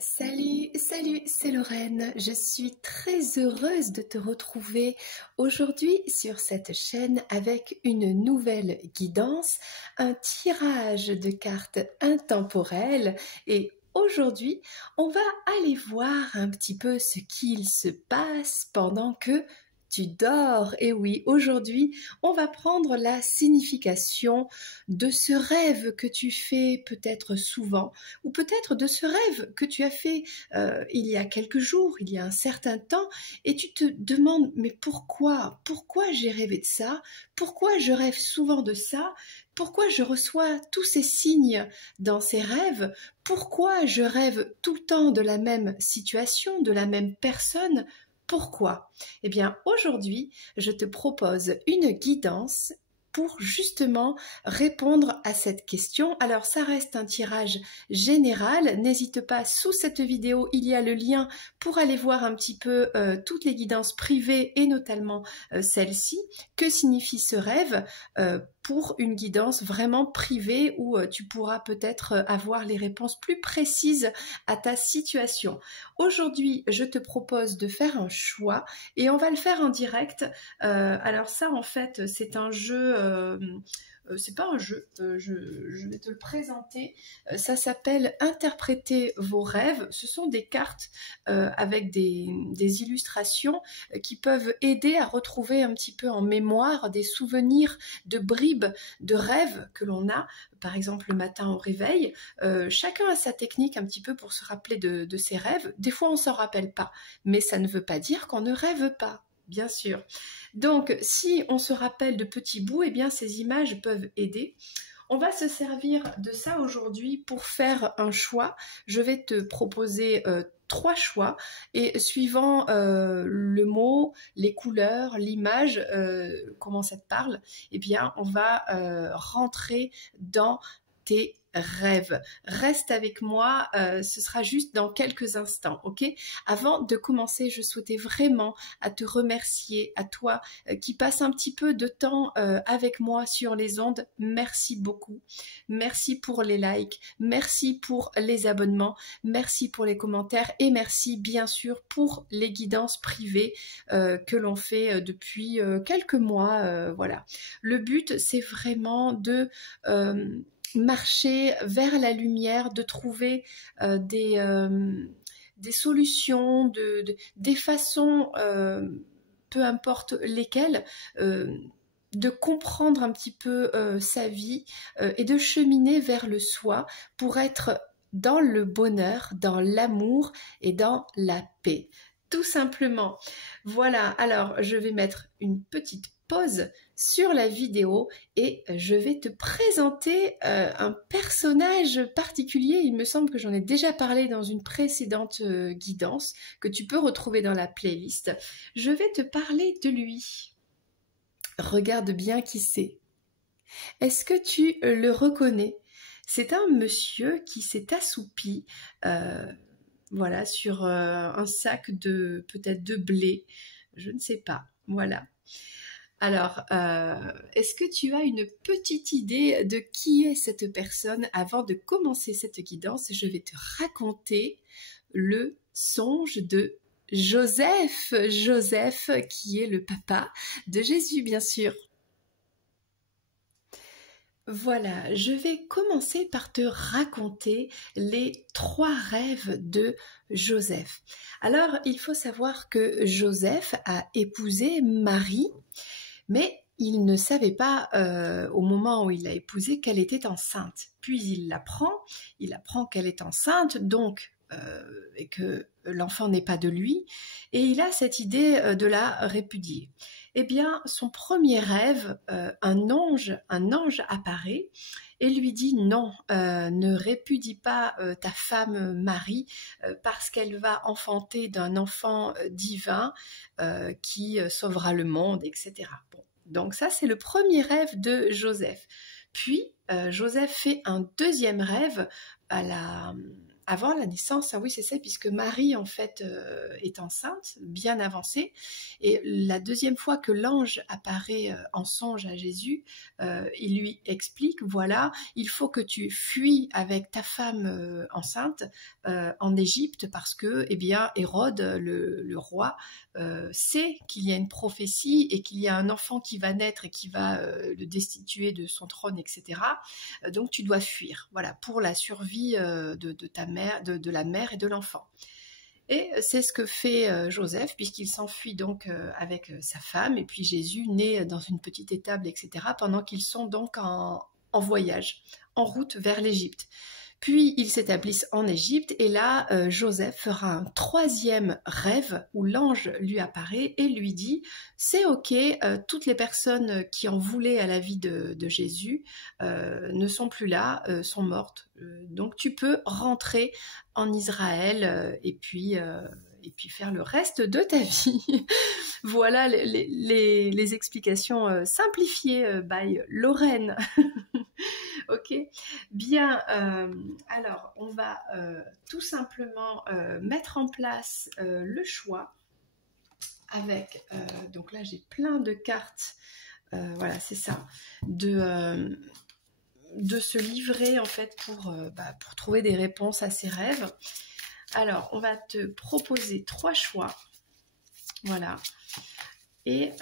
Salut, salut, c'est Lorraine. Je suis très heureuse de te retrouver aujourd'hui sur cette chaîne avec une nouvelle guidance, un tirage de cartes intemporelles et aujourd'hui, on va aller voir un petit peu ce qu'il se passe pendant que tu dors. Et oui, aujourd'hui, on va prendre la signification de ce rêve que tu fais peut-être souvent ou peut-être de ce rêve que tu as fait il y a quelques jours, il y a un certain temps, et tu te demandes, mais pourquoi? Pourquoi j'ai rêvé de ça? Pourquoi je rêve souvent de ça? Pourquoi je reçois tous ces signes dans ces rêves? Pourquoi je rêve tout le temps de la même situation, de la même personne? Pourquoi? Eh bien, aujourd'hui, je te propose une guidance pour justement répondre à cette question. Alors ça reste un tirage général, n'hésite pas, sous cette vidéo il y a le lien pour aller voir un petit peu toutes les guidances privées et notamment celle-ci. Que signifie ce rêve pour une guidance vraiment privée où tu pourras peut-être avoir les réponses plus précises à ta situation. Aujourd'hui, je te propose de faire un choix et on va le faire en direct. Alors ça, en fait, c'est un jeu... c'est pas un jeu, je vais te le présenter. Ça s'appelle Interpréter vos rêves. Ce sont des cartes avec des illustrations qui peuvent aider à retrouver un petit peu en mémoire des souvenirs de bribes de rêves que l'on a, par exemple le matin au réveil. Chacun a sa technique un petit peu pour se rappeler de ses rêves. Des fois on s'en rappelle pas, mais ça ne veut pas dire qu'on ne rêve pas. Bien sûr. Donc, si on se rappelle de petits bouts, eh bien, ces images peuvent aider. On va se servir de ça aujourd'hui pour faire un choix. Je vais te proposer 3 choix et suivant le mot, les couleurs, l'image, comment ça te parle, eh bien, on va rentrer dans tes rêves. Reste avec moi, ce sera juste dans quelques instants, ok? Avant de commencer, je souhaitais vraiment à te remercier, à toi qui passe un petit peu de temps avec moi sur les ondes. Merci beaucoup. Merci pour les likes, merci pour les abonnements, merci pour les commentaires et merci bien sûr pour les guidances privées que l'on fait depuis quelques mois. Voilà. Le but, c'est vraiment de marcher vers la lumière, de trouver des solutions, des façons, peu importe lesquelles, de comprendre un petit peu sa vie et de cheminer vers le soi pour être dans le bonheur, dans l'amour et dans la paix. Tout simplement. Voilà, alors je vais mettre une petite pause sur la vidéo et je vais te présenter un personnage particulier. Il me semble que j'en ai déjà parlé dans une précédente guidance que tu peux retrouver dans la playlist. Je vais te parler de lui. Regarde bien qui c'est. Est-ce que tu le reconnais? C'est un monsieur qui s'est assoupi voilà, sur un sac de peut-être de blé, je ne sais pas. Voilà. Alors, est-ce que tu as une petite idée de qui est cette personne? Avant de commencer cette guidance, je vais te raconter le songe de Joseph. Joseph, qui est le papa de Jésus, bien sûr. Voilà, je vais commencer par te raconter les 3 rêves de Joseph. Alors, il faut savoir que Joseph a épousé Marie, mais il ne savait pas au moment où il l'a épousée qu'elle était enceinte. Puis il apprend qu'elle est enceinte, donc et que l'enfant n'est pas de lui, et il a cette idée de la répudier. Eh bien, son premier rêve, un ange apparaît et lui dit non, ne répudie pas ta femme Marie parce qu'elle va enfanter d'un enfant divin qui sauvera le monde, etc. Bon, donc ça c'est le premier rêve de Joseph. Puis Joseph fait un deuxième rêve à avant la naissance, ah oui c'est ça, puisque Marie en fait est enceinte, bien avancée, et la deuxième fois que l'ange apparaît en songe à Jésus, il lui explique, voilà, il faut que tu fuis avec ta femme enceinte en Égypte, parce que, eh bien, Hérode, le roi, sait qu'il y a une prophétie et qu'il y a un enfant qui va naître et qui va le destituer de son trône, etc. Donc tu dois fuir, voilà, pour la survie de ta mère, de la mère et de l'enfant. Et c'est ce que fait Joseph, puisqu'il s'enfuit donc avec sa femme, et puis Jésus naît dans une petite étable, etc., pendant qu'ils sont donc en voyage, en route vers l'Égypte. Puis ils s'établissent en Égypte, et là Joseph fera un troisième rêve où l'ange lui apparaît et lui dit c'est ok, toutes les personnes qui en voulaient à la vie de Jésus ne sont plus là, sont mortes. Donc tu peux rentrer en Israël et puis faire le reste de ta vie. Voilà les explications simplifiées by Lorraine. Ok, bien, alors on va tout simplement mettre en place le choix avec, donc là j'ai plein de cartes, voilà c'est ça, de se livrer en fait pour trouver des réponses à ces rêves. Alors on va te proposer 3 choix, voilà, et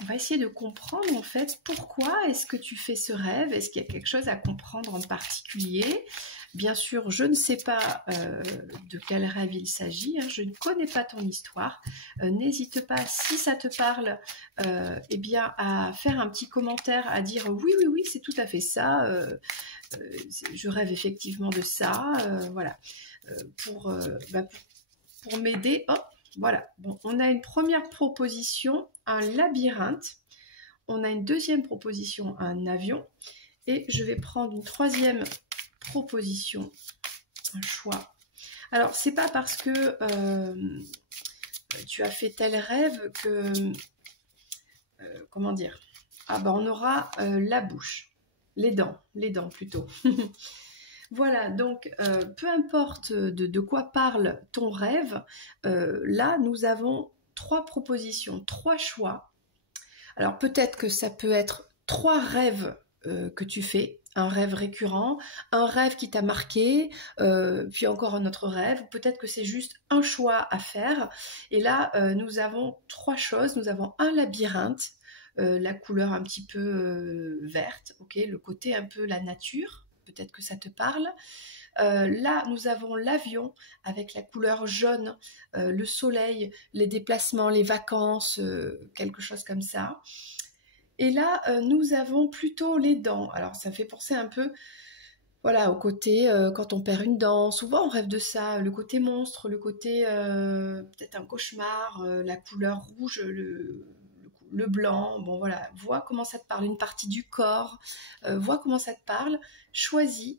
on va essayer de comprendre en fait pourquoi est-ce que tu fais ce rêve, est-ce qu'il y a quelque chose à comprendre en particulier. Bien sûr, je ne sais pas de quel rêve il s'agit, hein, je ne connais pas ton histoire. N'hésite pas, si ça te parle, eh bien, à faire un petit commentaire, à dire oui, oui, oui, c'est tout à fait ça, je rêve effectivement de ça, voilà, pour m'aider. Hop, voilà, bon, on a une première proposition, un labyrinthe. On a une deuxième proposition, un avion. Et je vais prendre une troisième proposition, un choix. Alors, c'est pas parce que tu as fait tel rêve que... comment dire? Ah ben, on aura la bouche. Les dents plutôt. Voilà, donc peu importe de quoi parle ton rêve, là nous avons 3 propositions, 3 choix. Alors peut-être que ça peut être 3 rêves que tu fais, un rêve récurrent, un rêve qui t'a marqué, puis encore un autre rêve, peut-être que c'est juste un choix à faire. Et là nous avons 3 choses, nous avons un labyrinthe, la couleur un petit peu verte, ok, le côté un peu la nature. Peut-être que ça te parle. Là, nous avons l'avion avec la couleur jaune, le soleil, les déplacements, les vacances, quelque chose comme ça. Et là, nous avons plutôt les dents. Alors, ça fait penser un peu, voilà, au côté quand on perd une dent. Souvent, on rêve de ça. Le côté monstre, le côté peut-être un cauchemar, la couleur rouge, le blanc, bon voilà, vois comment ça te parle, une partie du corps, vois comment ça te parle, choisis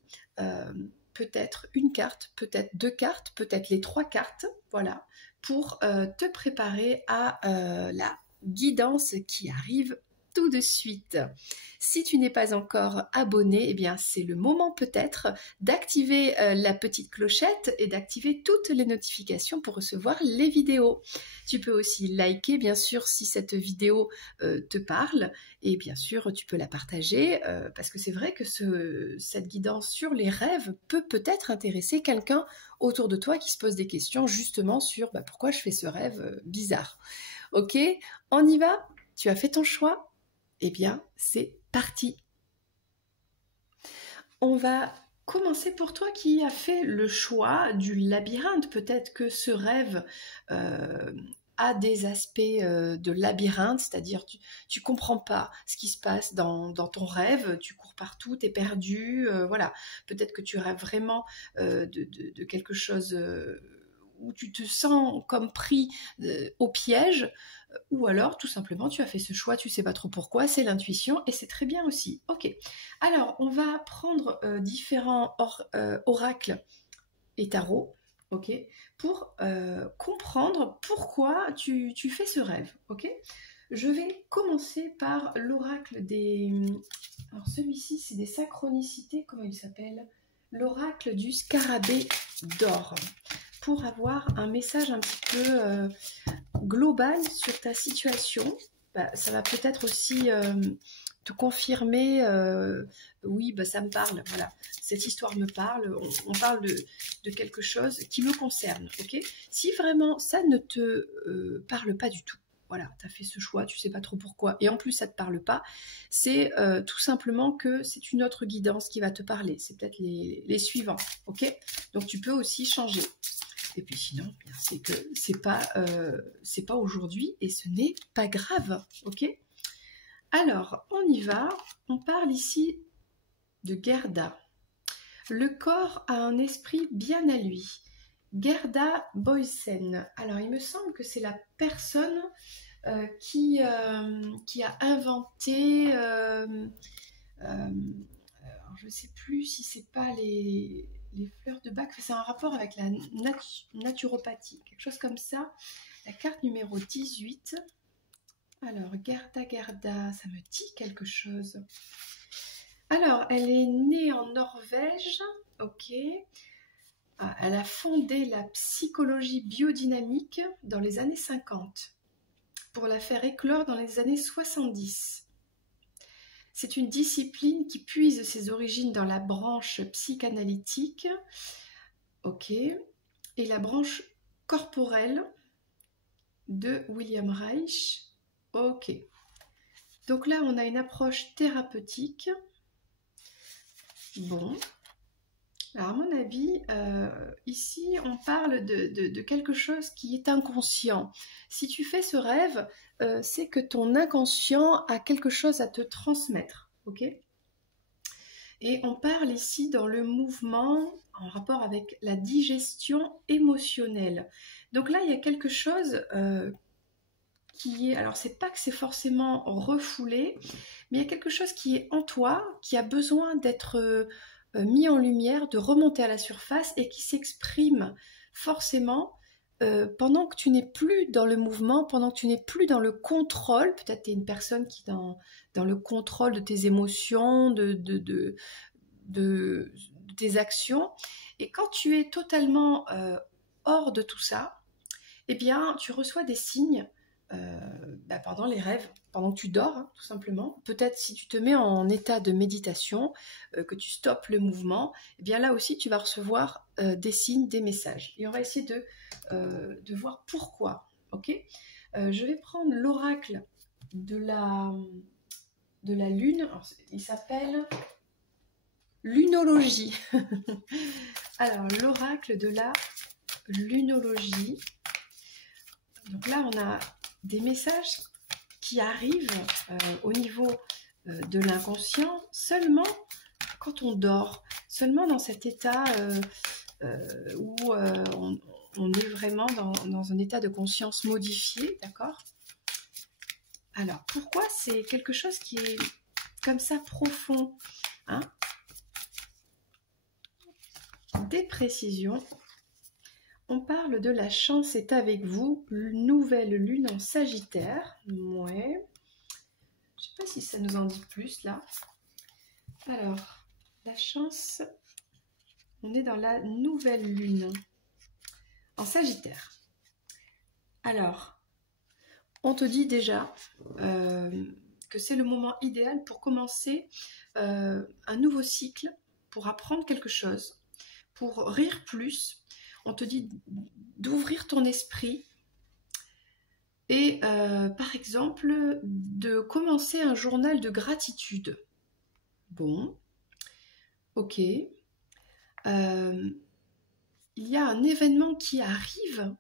peut-être une carte, peut-être 2 cartes, peut-être les 3 cartes, voilà, pour te préparer à la guidance qui arrive tout de suite. Si tu n'es pas encore abonné, eh bien c'est le moment peut-être d'activer la petite clochette et d'activer toutes les notifications pour recevoir les vidéos. Tu peux aussi liker bien sûr si cette vidéo te parle, et bien sûr tu peux la partager parce que c'est vrai que cette guidance sur les rêves peut peut-être intéresser quelqu'un autour de toi qui se pose des questions justement sur pourquoi je fais ce rêve bizarre. Ok, on y va? Tu as fait ton choix? Eh bien, c'est parti. On va commencer pour toi qui as fait le choix du labyrinthe. Peut-être que ce rêve a des aspects de labyrinthe, c'est-à-dire tu comprends pas ce qui se passe dans ton rêve, tu cours partout, tu es perdu, voilà. Peut-être que tu rêves vraiment de quelque chose où tu te sens comme pris au piège, ou alors tout simplement tu as fait ce choix, tu sais pas trop pourquoi, c'est l'intuition et c'est très bien aussi. Ok, alors on va prendre différents oracles et tarots, ok, pour comprendre pourquoi tu fais ce rêve, ok. Je vais commencer par l'oracle des... Alors celui-ci c'est des synchronicités, comment il s'appelle? l'oracle du scarabée d'or pour avoir un message un petit peu global sur ta situation. Bah, ça va peut-être aussi te confirmer, oui, bah, ça me parle, voilà, cette histoire me parle, on parle de quelque chose qui me concerne, ok? Si vraiment ça ne te parle pas du tout, voilà, tu as fait ce choix, tu sais pas trop pourquoi, et en plus ça te parle pas, c'est tout simplement que c'est une autre guidance qui va te parler, c'est peut-être les suivants, ok? Donc tu peux aussi changer. Et puis sinon, c'est que c'est pas aujourd'hui et ce n'est pas grave, ok? Alors, on y va. On parle ici de Gerda. Le corps a un esprit bien à lui. Gerda Boysen. Alors, il me semble que c'est la personne qui a inventé... alors, je ne sais plus si c'est pas les fleurs de Bach, c'est un rapport avec la naturopathie, quelque chose comme ça. La carte numéro 18. Alors, Gerda, ça me dit quelque chose. Alors, elle est née en Norvège, ok. Elle a fondé la psychologie biodynamique dans les années 50 pour la faire éclore dans les années 70. C'est une discipline qui puise ses origines dans la branche psychanalytique, ok, et la branche corporelle de William Reich, ok. Donc là, on a une approche thérapeutique. Bon. Alors, à mon avis, ici, on parle de quelque chose qui est inconscient. Si tu fais ce rêve, c'est que ton inconscient a quelque chose à te transmettre, ok? Et on parle ici dans le mouvement en rapport avec la digestion émotionnelle. Donc là, il y a quelque chose qui est... Alors, c'est pas que c'est forcément refoulé, mais il y a quelque chose qui est en toi, qui a besoin d'être... mis en lumière, de remonter à la surface et qui s'exprime forcément pendant que tu n'es plus dans le mouvement, pendant que tu n'es plus dans le contrôle. Peut-être tu es une personne qui est dans le contrôle de tes émotions, de tes actions. Et quand tu es totalement hors de tout ça, eh bien, tu reçois des signes pendant les rêves, pendant que tu dors, hein, tout simplement. Peut-être si tu te mets en état de méditation, que tu stoppes le mouvement, eh bien là aussi tu vas recevoir des signes, des messages. Et on va essayer de voir pourquoi. Ok, je vais prendre l'oracle de la lune. Alors, il s'appelle lunologie. Alors, l'oracle de la lunologie. Donc là, on a des messages qui arrivent au niveau de l'inconscient seulement quand on dort, seulement dans cet état où on est vraiment dans un état de conscience modifié, d'accord? Alors, pourquoi c'est quelque chose qui est comme ça profond, hein? Des précisions. On parle de la chance est avec vous, nouvelle lune en Sagittaire. Ouais. Je ne sais pas si ça nous en dit plus là. Alors, la chance, on est dans la nouvelle lune en Sagittaire. Alors, on te dit déjà que c'est le moment idéal pour commencer un nouveau cycle, pour apprendre quelque chose, pour rire plus. On te dit d'ouvrir ton esprit et par exemple de commencer un journal de gratitude. Bon, ok. Il y a un événement qui arrive,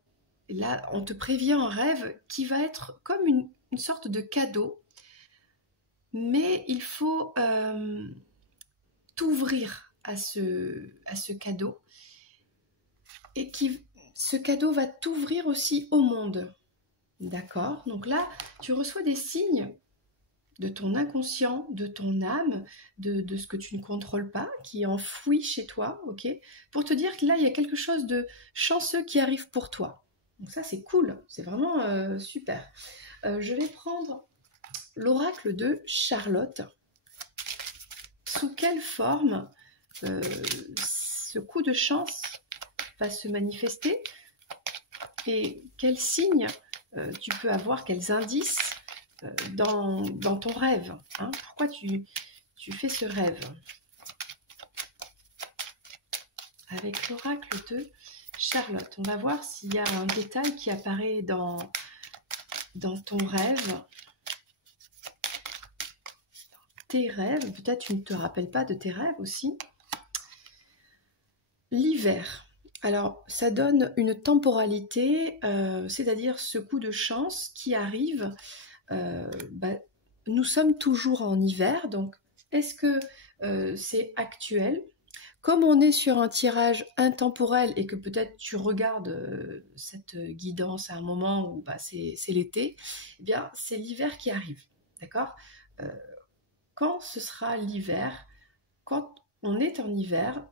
et là on te prévient en rêve, qui va être comme une sorte de cadeau, mais il faut t'ouvrir à ce cadeau, et ce cadeau va t'ouvrir aussi au monde. D'accord? Donc là, tu reçois des signes de ton inconscient, de ton âme, de ce que tu ne contrôles pas, qui est enfoui chez toi, ok? Pour te dire que là, il y a quelque chose de chanceux qui arrive pour toi. Donc ça, c'est cool, c'est vraiment super. Je vais prendre l'oracle de Charlotte. Sous quelle forme ce coup de chance va se manifester et quels signes tu peux avoir, quels indices dans ton rêve, hein. Pourquoi tu fais ce rêve? Avec l'oracle de Charlotte, on va voir s'il y a un détail qui apparaît dans ton rêve, tes rêves. Peut-être tu ne te rappelles pas de tes rêves aussi. L'hiver. Alors, ça donne une temporalité, c'est-à-dire ce coup de chance qui arrive. Nous sommes toujours en hiver, donc est-ce que c'est actuel? Comme on est sur un tirage intemporel et que peut-être tu regardes cette guidance à un moment où c'est l'été, eh bien c'est l'hiver qui arrive, d'accord? Quand ce sera l'hiver, quand on est en hiver,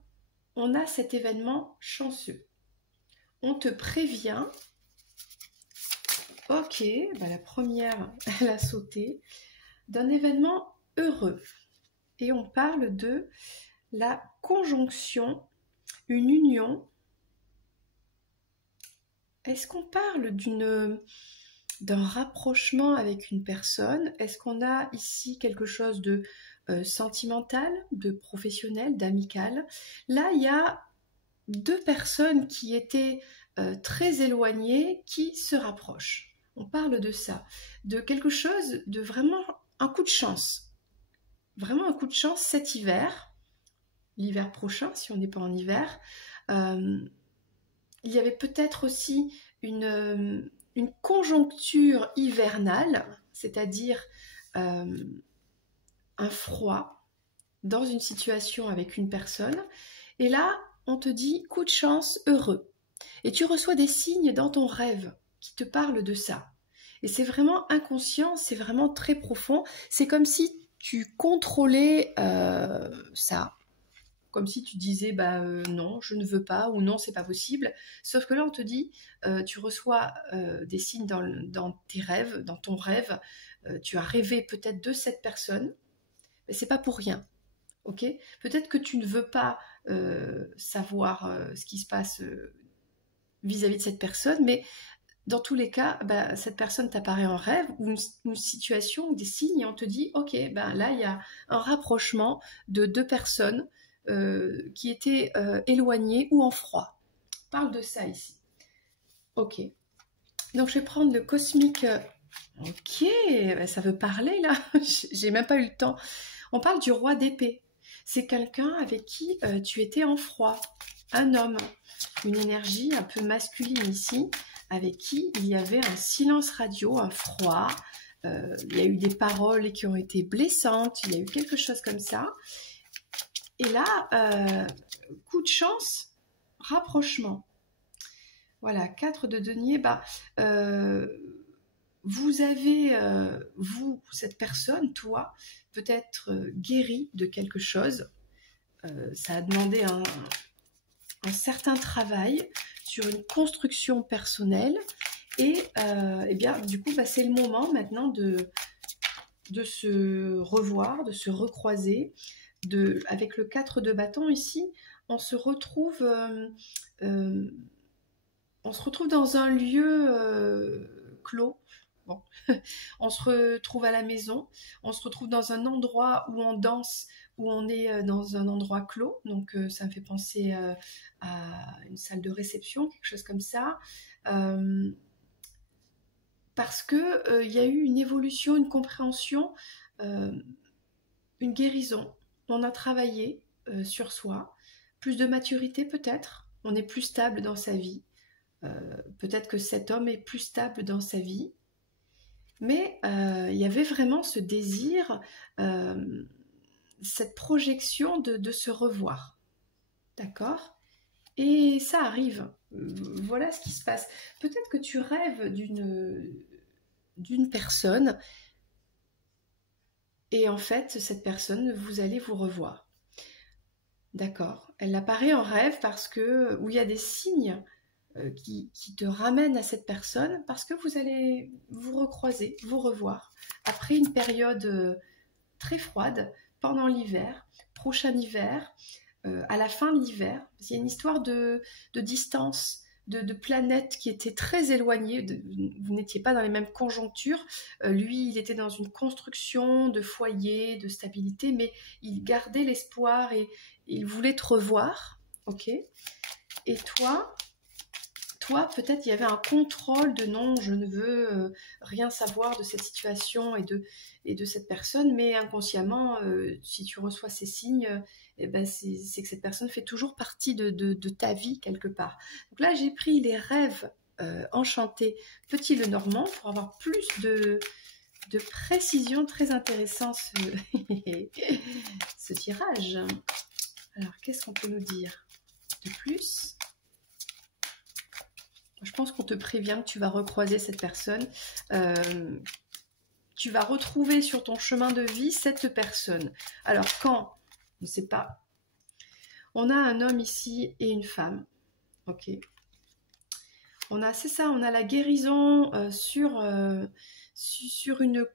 on a cet événement chanceux. On te prévient, ok, la première, elle a sauté, d'un événement heureux. Et on parle de la conjonction, une union. Est-ce qu'on parle d'un rapprochement avec une personne? Est-ce qu'on a ici quelque chose de sentimental, de professionnel, d'amical? Là, il y a deux personnes qui étaient très éloignées qui se rapprochent. On parle de ça, de quelque chose de vraiment un coup de chance. Vraiment un coup de chance cet hiver, l'hiver prochain, si on n'est pas en hiver. Il y avait peut-être aussi une conjoncture hivernale, c'est-à-dire un froid dans une situation avec une personne. Et là, on te dit coup de chance heureux. Et tu reçois des signes dans ton rêve qui te parlent de ça. Et c'est vraiment inconscient, c'est vraiment très profond. C'est comme si tu contrôlais ça. Comme si tu disais non, je ne veux pas, ou non, c'est pas possible. Sauf que là, on te dit, tu reçois des signes dans tes rêves, dans ton rêve. Tu as rêvé peut-être de cette personne, mais c'est pas pour rien. Ok? Peut-être que tu ne veux pas savoir ce qui se passe vis-à-vis de cette personne, mais dans tous les cas, cette personne t'apparaît en rêve ou une situation ou des signes et on te dit, ok, là il y a un rapprochement de deux personnes qui étaient éloignées ou en froid. On parle de ça ici. Ok. Donc je vais prendre le cosmique. Ok, ça veut parler là. J'ai même pas eu le temps. On parle du roi d'épée. C'est quelqu'un avec qui tu étais en froid. Un homme. Une énergie un peu masculine ici, avec qui il y avait un silence radio, un froid. Il y a eu des paroles qui ont été blessantes. Il y a eu quelque chose comme ça. Et là, coup de chance, rapprochement. Voilà, 4 de denier. Vous avez, vous, cette personne, toi, peut-être guéri de quelque chose. Ça a demandé un certain travail sur une construction personnelle. Et bien, du coup, c'est le moment maintenant de se revoir, de se recroiser. Avec le 4 de bâton ici, on se retrouve dans un lieu clos. Bon. On se retrouve à la maison, on se retrouve dans un endroit où on danse, où on est dans un endroit clos. Donc ça me fait penser à une salle de réception, quelque chose comme ça. Parce que y a eu une évolution, une compréhension, une guérison. On a travaillé sur soi, plus de maturité peut-être, on est plus stable dans sa vie. Peut-être que cet homme est plus stable dans sa vie. Mais il y avait vraiment ce désir, cette projection de se revoir. D'accord? Et ça arrive. Voilà ce qui se passe. Peut-être que tu rêves d'une personne et en fait, cette personne, vous allez vous revoir. D'accord? Elle apparaît en rêve parce que, où il y a des signes qui te ramènent à cette personne parce que vous allez vous recroiser, vous revoir. Après une période très froide, pendant l'hiver, prochain hiver, à la fin de l'hiver. Il y a une histoire de distance, de planètes qui étaient très éloignées. Vous n'étiez pas dans les mêmes conjonctures. Lui, il était dans une construction de foyer, de stabilité, mais il gardait l'espoir et il voulait te revoir. Ok. Et toi, peut-être il y avait un contrôle de non, je ne veux rien savoir de cette situation et de cette personne, mais inconsciemment, si tu reçois ces signes, eh ben c'est que cette personne fait toujours partie de ta vie quelque part. Donc là, j'ai pris les rêves enchantés Petit Lenormand pour avoir plus de précision. Très intéressant ce tirage. Alors, qu'est-ce qu'on peut nous dire de plus ? Je pense qu'on te prévient que tu vas recroiser cette personne. Tu vas retrouver sur ton chemin de vie cette personne. Alors quand? On ne sait pas. On a un homme ici et une femme. Ok. C'est ça, on a la guérison sur une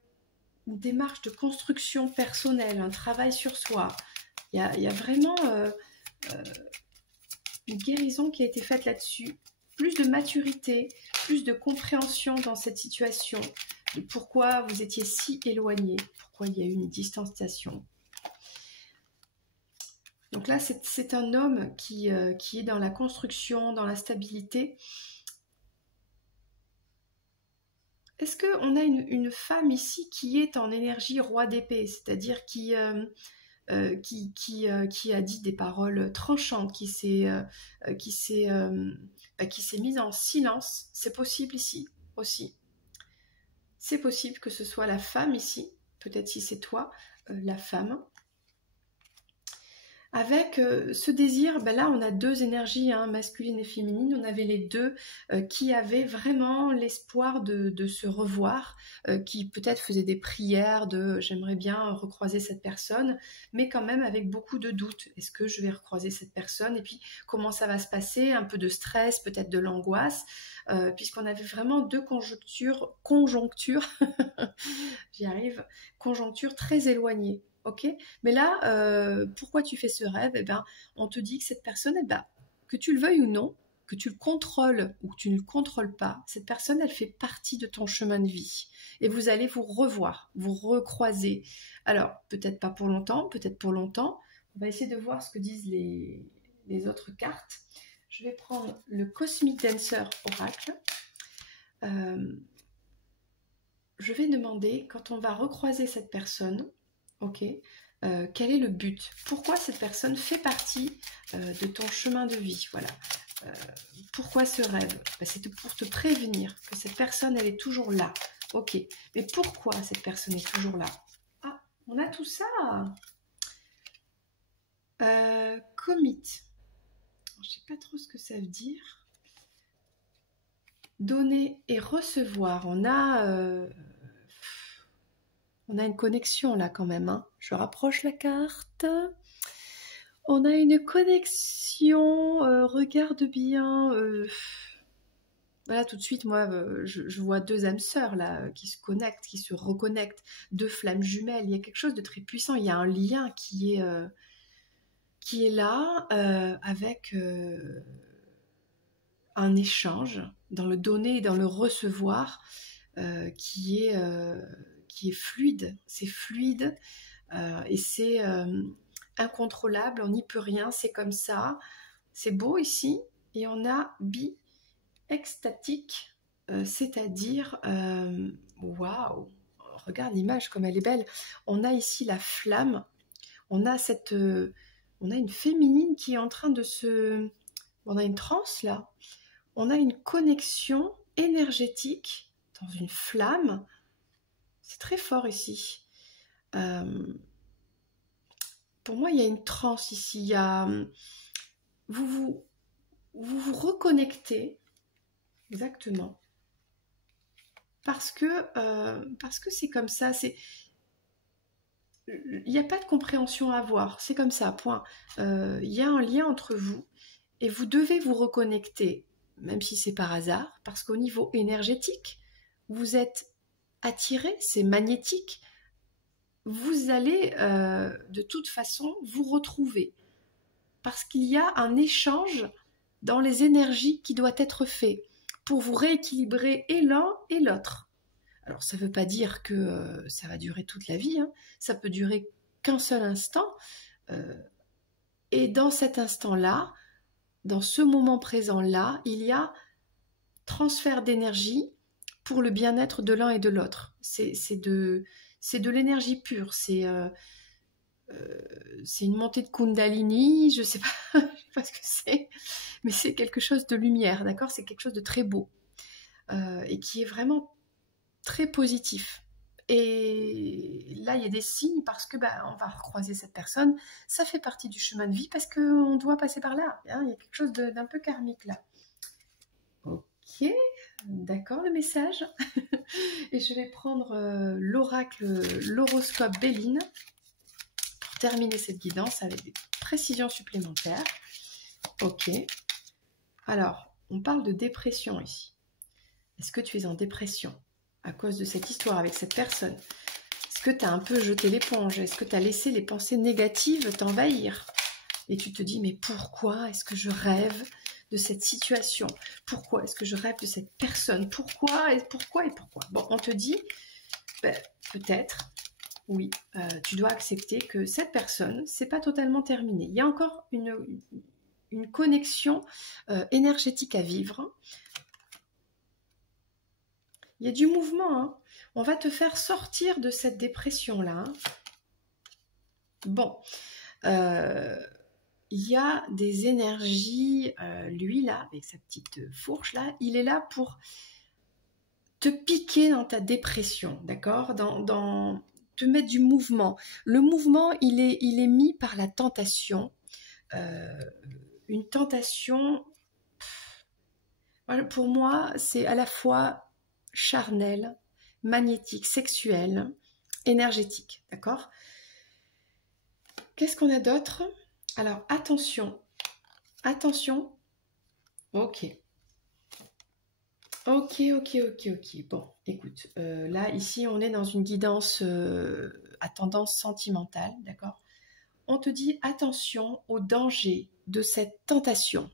démarche de construction personnelle, un travail sur soi. Il y a vraiment une guérison qui a été faite là-dessus. Plus de maturité, plus de compréhension dans cette situation, de pourquoi vous étiez si éloignés, pourquoi il y a eu une distanciation. Donc là, c'est un homme qui est dans la construction, dans la stabilité. Est-ce qu'on a une femme ici qui est en énergie roi d'épée, c'est-à-dire qui a dit des paroles tranchantes, qui s'est mise en silence? C'est possible ici aussi. C'est possible que ce soit la femme ici, peut-être si c'est toi, la femme. Avec ce désir, là on a deux énergies, masculine et féminine, on avait les deux qui avaient vraiment l'espoir de se revoir, qui peut-être faisaient des prières de j'aimerais bien recroiser cette personne, mais quand même avec beaucoup de doutes. Est-ce que je vais recroiser cette personne? Et puis comment ça va se passer? Un peu de stress, peut-être de l'angoisse, puisqu'on avait vraiment deux conjonctures, j'y arrive, conjonctures très éloignées. Ok, mais là, pourquoi tu fais ce rêve? Eh ben, on te dit que cette personne, que tu le veuilles ou non, que tu le contrôles ou que tu ne le contrôles pas, cette personne, elle fait partie de ton chemin de vie. Et vous allez vous revoir, vous recroiser. Alors, peut-être pas pour longtemps, peut-être pour longtemps. On va essayer de voir ce que disent les autres cartes. Je vais prendre le Cosmic Dancer Oracle. Je vais demander, quand on va recroiser cette personne, ok, quel est le but? Pourquoi cette personne fait partie de ton chemin de vie? Voilà. Pourquoi ce rêve? C'est pour te prévenir que cette personne, elle est toujours là. Ok. Mais pourquoi cette personne est toujours là? Ah, on a tout ça. Commit. Je ne sais pas trop ce que ça veut dire. Donner et recevoir. On a une connexion là quand même. Je rapproche la carte. On a une connexion. Regarde bien. Voilà, tout de suite, moi, je vois deux âmes sœurs là qui se connectent, qui se reconnectent. Deux flammes jumelles. Il y a quelque chose de très puissant. Il y a un lien qui est là avec un échange dans le donner et dans le recevoir qui est fluide. C'est fluide et c'est incontrôlable, on n'y peut rien, c'est comme ça. C'est beau ici. Et on a bi-extatique, c'est-à-dire waouh, regarde l'image comme elle est belle. On a ici la flamme, on a une féminine qui est en train de se... On a une transe là, on a une connexion énergétique dans une flamme. C'est très fort ici. Pour moi, il y a une transe ici. Il y a... Vous vous reconnectez, exactement. Parce que c'est comme ça. Il n'y a pas de compréhension à avoir. C'est comme ça, point. Il y a un lien entre vous et vous devez vous reconnecter, même si c'est par hasard, parce qu'au niveau énergétique, vous êtes attiré, c'est magnétique. Vous allez de toute façon vous retrouver. parce qu'il y a un échange dans les énergies qui doit être fait pour vous rééquilibrer et l'un et l'autre. Alors ça ne veut pas dire que ça va durer toute la vie, hein. Ça peut durer qu'un seul instant. Et dans cet instant-là, dans ce moment présent-là, il y a transfert d'énergie pour le bien-être de l'un et de l'autre. C'est de l'énergie pure, c'est une montée de Kundalini, je sais pas ce que c'est, mais c'est quelque chose de lumière, d'accord? C'est quelque chose de très beau et qui est vraiment très positif. Et là, il y a des signes parce que on va recroiser cette personne. Ça fait partie du chemin de vie parce qu'on doit passer par là. Hein, il y a quelque chose d'un peu karmique là. Ok, d'accord le message. Et je vais prendre l'oracle, l'horoscope Béline pour terminer cette guidance avec des précisions supplémentaires. Ok. Alors, on parle de dépression ici. Est-ce que tu es en dépression à cause de cette histoire avec cette personne? Est-ce que tu as un peu jeté l'éponge? Est-ce que tu as laissé les pensées négatives t'envahir? Et tu te dis, mais pourquoi est-ce que je rêve de cette situation? Pourquoi est-ce que je rêve de cette personne? Pourquoi? Bon, on te dit, peut-être, oui, tu dois accepter que cette personne, c'est pas totalement terminé. Il y a encore une connexion énergétique à vivre. Il y a du mouvement, hein. On va te faire sortir de cette dépression-là. Hein. Bon, il y a des énergies, lui là, avec sa petite fourche là, il est là pour te piquer dans ta dépression, d'accord, dans te mettre du mouvement. Le mouvement, il est mis par la tentation. Une tentation, pour moi, c'est à la fois charnel, magnétique, sexuel, énergétique, d'accord? Qu'est-ce qu'on a d'autre? Alors, attention, ok. Ok. Bon, écoute, là, ici, on est dans une guidance à tendance sentimentale, d'accord? On te dit attention au danger de cette tentation.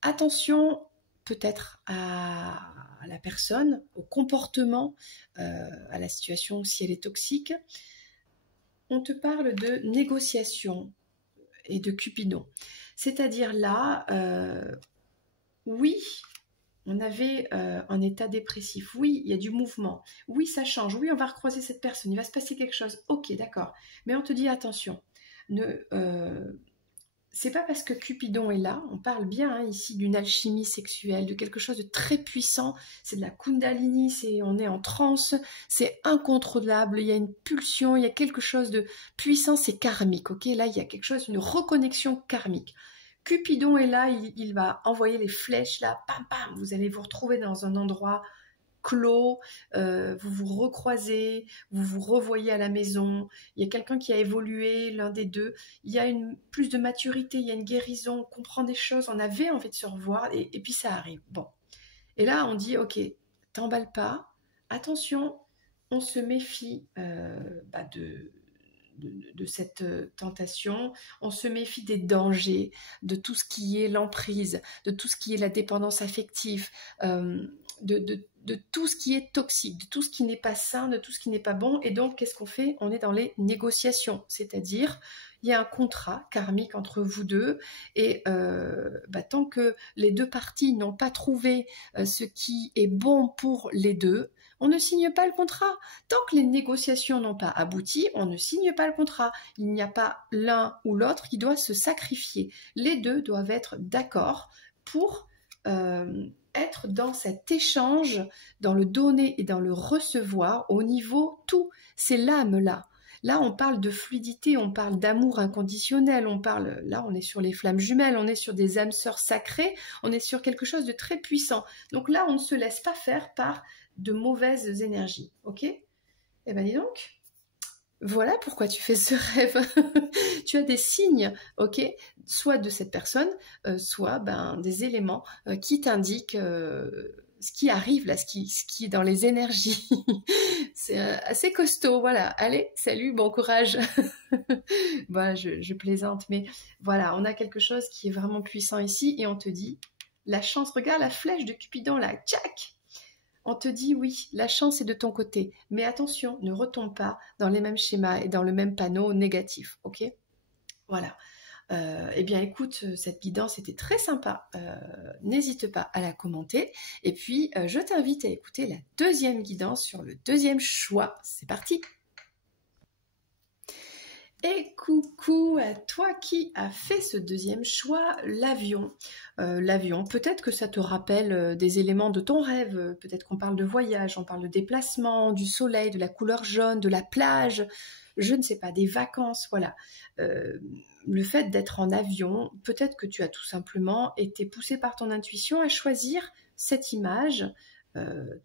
Attention peut-être à la personne, au comportement, à la situation si elle est toxique. On te parle de négociation et de Cupidon. C'est-à-dire là, oui, on avait un état dépressif. Oui, il y a du mouvement. Oui, ça change. Oui, on va recroiser cette personne. Il va se passer quelque chose. Ok, d'accord. Mais on te dit attention. C'est pas parce que Cupidon est là, on parle bien hein, ici d'une alchimie sexuelle, de quelque chose de très puissant, c'est de la Kundalini, on est en transe, c'est incontrôlable, il y a une pulsion, il y a quelque chose de puissant, c'est karmique, ok? Là, il y a quelque chose, une reconnexion karmique. Cupidon est là, il va envoyer les flèches là, pam pam, vous allez vous retrouver dans un endroit clos, vous vous recroisez, vous vous revoyez à la maison, il y a quelqu'un qui a évolué, l'un des deux, il y a plus de maturité, il y a une guérison, on comprend des choses, on avait envie de se revoir, et puis ça arrive. Bon. Et là, on dit, ok, t'emballes pas, attention, on se méfie de cette tentation, on se méfie des dangers, de tout ce qui est l'emprise, de tout ce qui est la dépendance affective, de tout ce qui est toxique, de tout ce qui n'est pas sain, de tout ce qui n'est pas bon. Et donc, qu'est-ce qu'on fait? On est dans les négociations, c'est-à-dire, il y a un contrat karmique entre vous deux, et tant que les deux parties n'ont pas trouvé ce qui est bon pour les deux, on ne signe pas le contrat. Tant que les négociations n'ont pas abouti, on ne signe pas le contrat. Il n'y a pas l'un ou l'autre qui doit se sacrifier. Les deux doivent être d'accord pour être dans cet échange, dans le donner et dans le recevoir au niveau tout. C'est l'âme là. Là, on parle de fluidité, on parle d'amour inconditionnel, là, on est sur les flammes jumelles, on est sur des âmes sœurs sacrées, on est sur quelque chose de très puissant. Donc là, on ne se laisse pas faire par de mauvaises énergies, ok? Eh bien, dis donc, voilà pourquoi tu fais ce rêve. Tu as des signes, ok, soit de cette personne, soit des éléments qui t'indiquent ce qui arrive là, ce qui est dans les énergies. C'est assez costaud, voilà. Allez, salut, bon courage. Voilà, je plaisante, mais voilà, on a quelque chose qui est vraiment puissant ici et on te dit, la chance, regarde la flèche de Cupidon là, tchac. On te dit oui, la chance est de ton côté, mais attention, ne retombe pas dans les mêmes schémas et dans le même panneau négatif, ok? Voilà. Eh bien écoute, cette guidance était très sympa, n'hésite pas à la commenter, et puis je t'invite à écouter la deuxième guidance sur le deuxième choix, c'est parti! Et coucou à toi qui as fait ce deuxième choix, l'avion. L'avion, peut-être que ça te rappelle des éléments de ton rêve, peut-être qu'on parle de voyage, on parle de déplacement, du soleil, de la couleur jaune, de la plage, je ne sais pas, des vacances, voilà. Le fait d'être en avion, peut-être que tu as tout simplement été poussé par ton intuition à choisir cette image,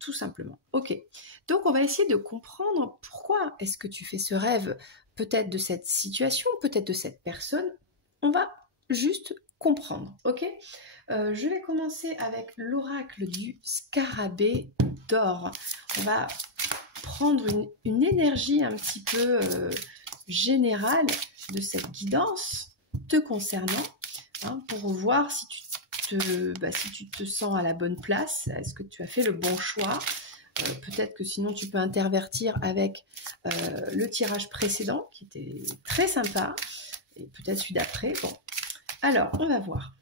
tout simplement. Ok, donc on va essayer de comprendre pourquoi est-ce que tu fais ce rêve, peut-être de cette situation, peut-être de cette personne. On va juste comprendre, ok? Je vais commencer avec l'oracle du scarabée d'or. On va prendre une énergie un petit peu générale de cette guidance te concernant, hein, pour voir si tu te sens à la bonne place, est-ce que tu as fait le bon choix. Peut-être que sinon tu peux intervertir avec le tirage précédent qui était très sympa et peut-être celui d'après. Bon, alors on va voir.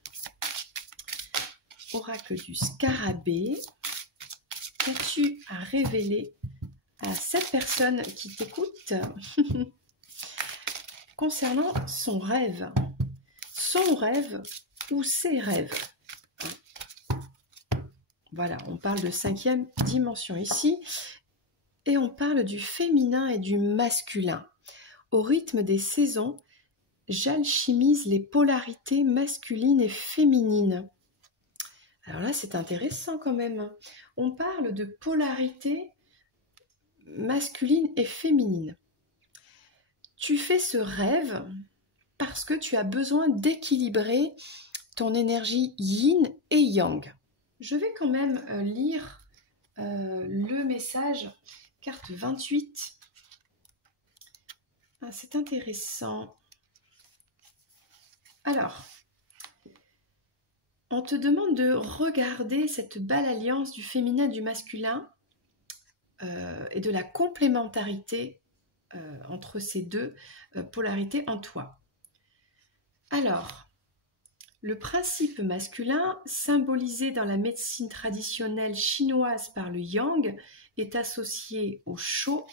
Oracle du scarabée, qu'as-tu à révéler à cette personne qui t'écoute concernant son rêve ou ses rêves? Voilà, on parle de 5e dimension ici, et on parle du féminin et du masculin. Au rythme des saisons, j'alchimise les polarités masculines et féminines. Alors là, c'est intéressant quand même. On parle de polarité masculine et féminine. Tu fais ce rêve parce que tu as besoin d'équilibrer ton énergie yin et yang. Je vais quand même lire le message, carte 28. Ah, c'est intéressant. Alors, on te demande de regarder cette belle alliance du féminin et du masculin et de la complémentarité entre ces deux polarités en toi. Alors, le principe masculin, symbolisé dans la médecine traditionnelle chinoise par le yang, est associé au chaud,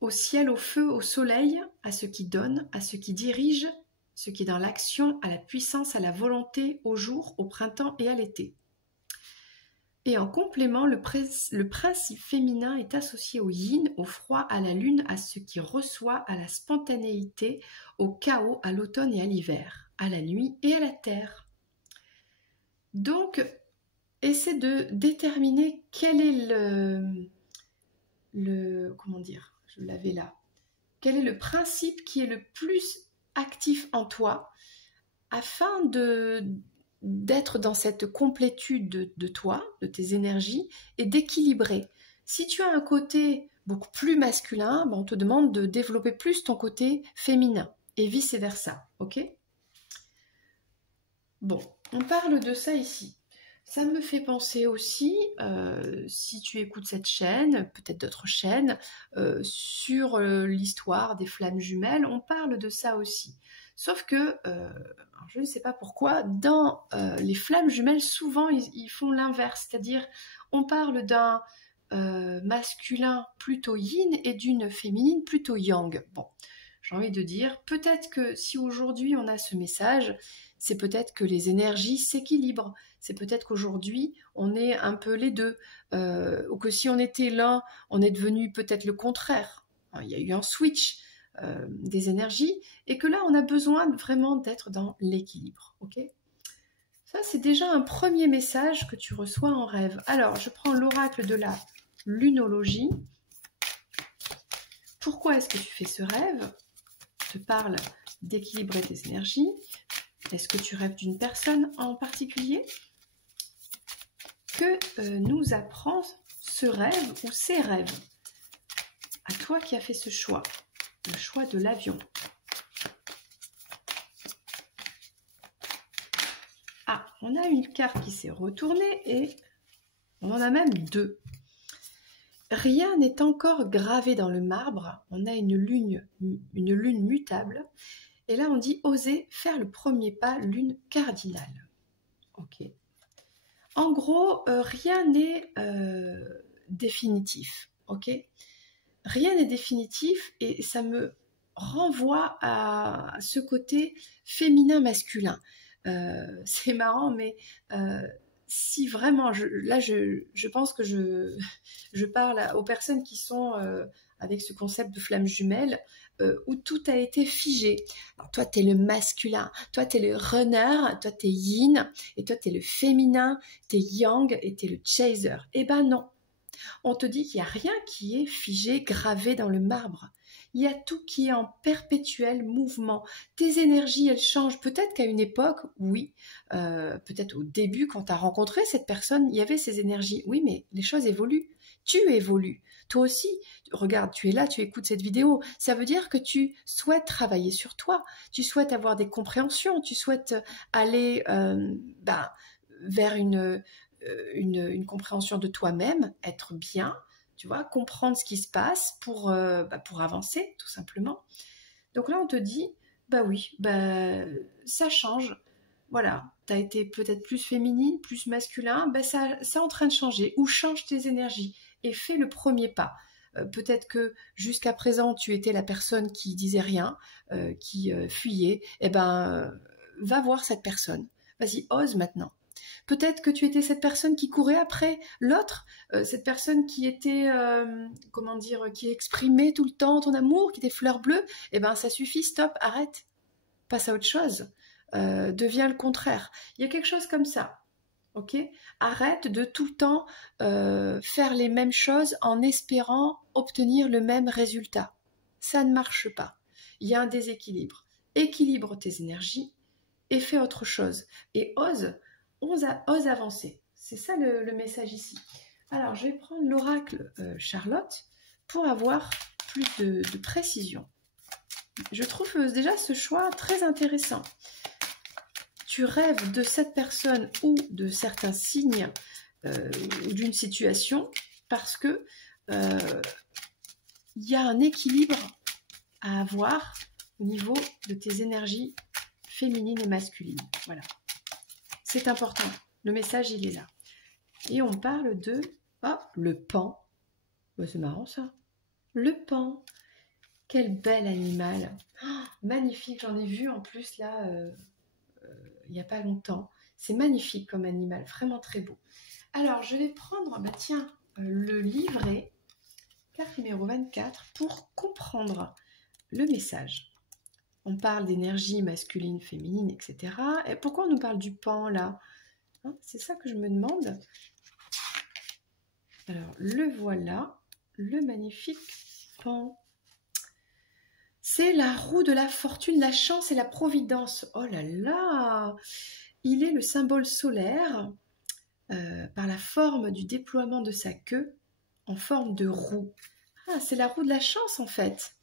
au ciel, au feu, au soleil, à ce qui donne, à ce qui dirige, ce qui est dans l'action, à la puissance, à la volonté, au jour, au printemps et à l'été. Et en complément, le principe féminin est associé au yin, au froid, à la lune, à ce qui reçoit, à la spontanéité, au chaos, à l'automne et à l'hiver, à la nuit et à la terre. Donc, essaie de déterminer quel est comment dire, je l'avais là, quel est le principe qui est le plus actif en toi, afin d'être dans cette complétude de toi, de tes énergies, et d'équilibrer. Si tu as un côté beaucoup plus masculin, on te demande de développer plus ton côté féminin, et vice-versa, ok? Bon, on parle de ça ici. Ça me fait penser aussi, si tu écoutes cette chaîne, peut-être d'autres chaînes, sur l'histoire des flammes jumelles, on parle de ça aussi. Sauf que, je ne sais pas pourquoi, dans les flammes jumelles, souvent ils font l'inverse, c'est-à-dire on parle d'un masculin plutôt yin et d'une féminine plutôt yang. Bon, j'ai envie de dire, peut-être que si aujourd'hui on a ce message, c'est peut-être que les énergies s'équilibrent, c'est peut-être qu'aujourd'hui on est un peu les deux, ou que si on était l'un, on est devenu peut-être le contraire. Il y a eu un switch des énergies, et que là on a besoin vraiment d'être dans l'équilibre, ok? Ça c'est déjà un premier message que tu reçois en rêve. Alors je prends l'oracle de la lunologie. Pourquoi est-ce que tu fais ce rêve? Je te parle d'équilibrer tes énergies. Est-ce que tu rêves d'une personne en particulier? que nous apprend ce rêve ou ces rêves? À toi qui as fait ce choix, le choix de l'avion. Ah, on a une carte qui s'est retournée et on en a même deux. Rien n'est encore gravé dans le marbre. On a une lune mutable. Et là, on dit oser faire le premier pas, lune cardinale. Ok. En gros, rien n'est définitif. Ok. Rien n'est définitif et ça me renvoie à ce côté féminin-masculin. C'est marrant, mais si vraiment, je pense que je parle aux personnes qui sont avec ce concept de flamme jumelle, où tout a été figé. Alors, toi, tu es le masculin, toi, tu es le runner, toi, tu es yin, et toi, tu es le féminin, tu es yang, et tu es le chaser. Eh ben non, on te dit qu'il n'y a rien qui est figé, gravé dans le marbre. Il y a tout qui est en perpétuel mouvement. Tes énergies, elles changent. Peut-être qu'à une époque, oui, peut-être au début, quand tu as rencontré cette personne, il y avait ces énergies. Oui, mais les choses évoluent. Tu évolues. Toi aussi, regarde, tu es là, tu écoutes cette vidéo. Ça veut dire que tu souhaites travailler sur toi. Tu souhaites avoir des compréhensions. Tu souhaites aller vers une compréhension de toi-même, être bien, tu vois, comprendre ce qui se passe pour avancer, tout simplement. Donc là, on te dit, bah oui, ça change. Voilà, tu as été peut-être plus féminine, plus masculin, ça est en train de changer. Ou change tes énergies et fais le premier pas. Peut-être que jusqu'à présent, tu étais la personne qui disait rien, qui fuyait. Eh ben, va voir cette personne. Vas-y, ose maintenant. Peut-être que tu étais cette personne qui courait après l'autre, cette personne qui était, qui exprimait tout le temps ton amour, qui était fleur bleue. Eh ben, ça suffit, stop, arrête, passe à autre chose, deviens le contraire. Il y a quelque chose comme ça, ok? Arrête de tout le temps faire les mêmes choses en espérant obtenir le même résultat. Ça ne marche pas. Il y a un déséquilibre. Équilibre tes énergies et fais autre chose. Et ose avancer. C'est ça le message ici. Alors, je vais prendre l'oracle Charlotte pour avoir plus de précision. Je trouve déjà ce choix très intéressant. Tu rêves de cette personne ou de certains signes ou d'une situation parce que il y a un équilibre à avoir au niveau de tes énergies féminines et masculines. Voilà. C'est important. Le message, il est là. Et on parle de le paon. C'est marrant, ça. Le paon. Quel bel animal. Magnifique. J'en ai vu en plus, là, il n'y a pas longtemps. C'est magnifique comme animal. Vraiment très beau. Alors, je vais prendre, le livret, carte numéro 24, pour comprendre le message. On parle d'énergie masculine, féminine, etc. Et pourquoi on nous parle du paon, là? C'est ça que je me demande. Alors, le voilà, le magnifique paon. C'est la roue de la fortune, la chance et la providence. Oh là là! Il est le symbole solaire par la forme du déploiement de sa queue en forme de roue. Ah, c'est la roue de la chance, en fait.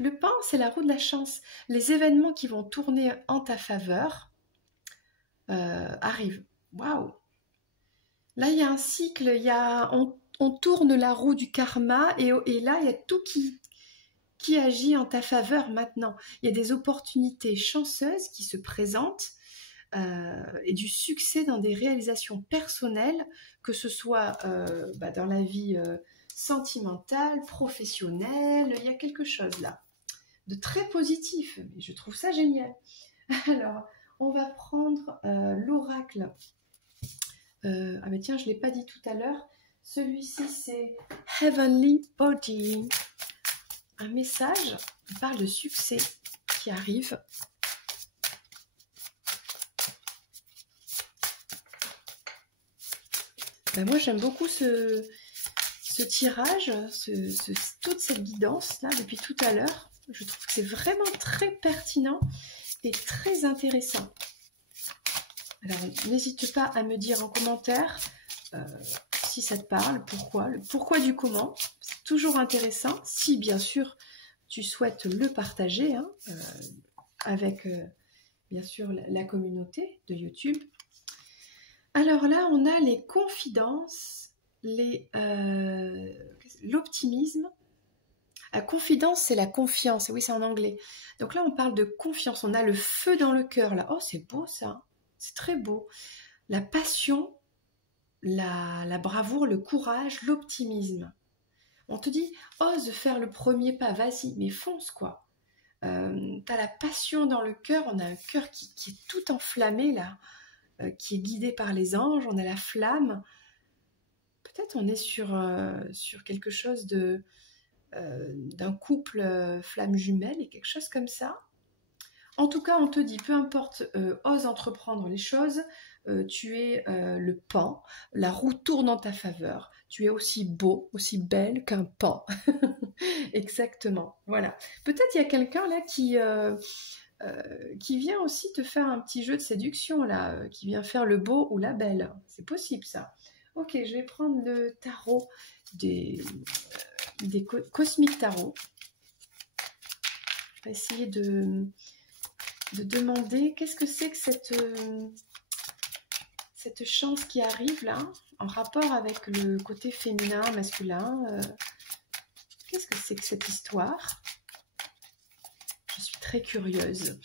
Le paon, c'est la roue de la chance. Les événements qui vont tourner en ta faveur arrivent. Waouh! Là, il y a un cycle, on tourne la roue du karma et là, il y a tout qui agit en ta faveur maintenant. Il y a des opportunités chanceuses qui se présentent et du succès dans des réalisations personnelles, que ce soit dans la vie sentimentale, professionnelle. Il y a quelque chose là de très positif. Je trouve ça génial. Alors, on va prendre l'oracle. Je ne l'ai pas dit tout à l'heure. Celui-ci, c'est Heavenly Body. Un message qui parle de succès qui arrive. Moi, j'aime beaucoup ce tirage, toute cette guidance là depuis tout à l'heure. Je trouve que c'est vraiment très pertinent et très intéressant. Alors, n'hésite pas à me dire en commentaire si ça te parle, le pourquoi du comment. C'est toujours intéressant, si bien sûr tu souhaites le partager hein, avec bien sûr la communauté de YouTube. Alors là, on a les confidences, l'optimisme. La confidence, c'est la confiance. Oui, c'est en anglais. Donc là, on parle de confiance. On a le feu dans le cœur. Là, oh, c'est beau ça. C'est très beau. La passion, la bravoure, le courage, l'optimisme. On te dit, ose faire le premier pas. Vas-y, mais fonce quoi. T'as la passion dans le cœur. On a un cœur qui est tout enflammé là, qui est guidé par les anges. On a la flamme. Peut-être on est sur quelque chose d'un couple flamme jumelle et quelque chose comme ça. En tout cas, on te dit, peu importe, ose entreprendre les choses, tu es le pan, la roue tourne en ta faveur, tu es aussi beau, aussi belle qu'un pan. Exactement, voilà. Peut-être il y a quelqu'un là qui vient aussi te faire un petit jeu de séduction, là, qui vient faire le beau ou la belle. C'est possible ça. Ok, je vais prendre le tarot des Cosmic Tarot. Je vais essayer de demander qu'est-ce que c'est que cette chance qui arrive là, en rapport avec le côté féminin, masculin. Qu'est-ce que c'est que cette histoire? Je suis très curieuse.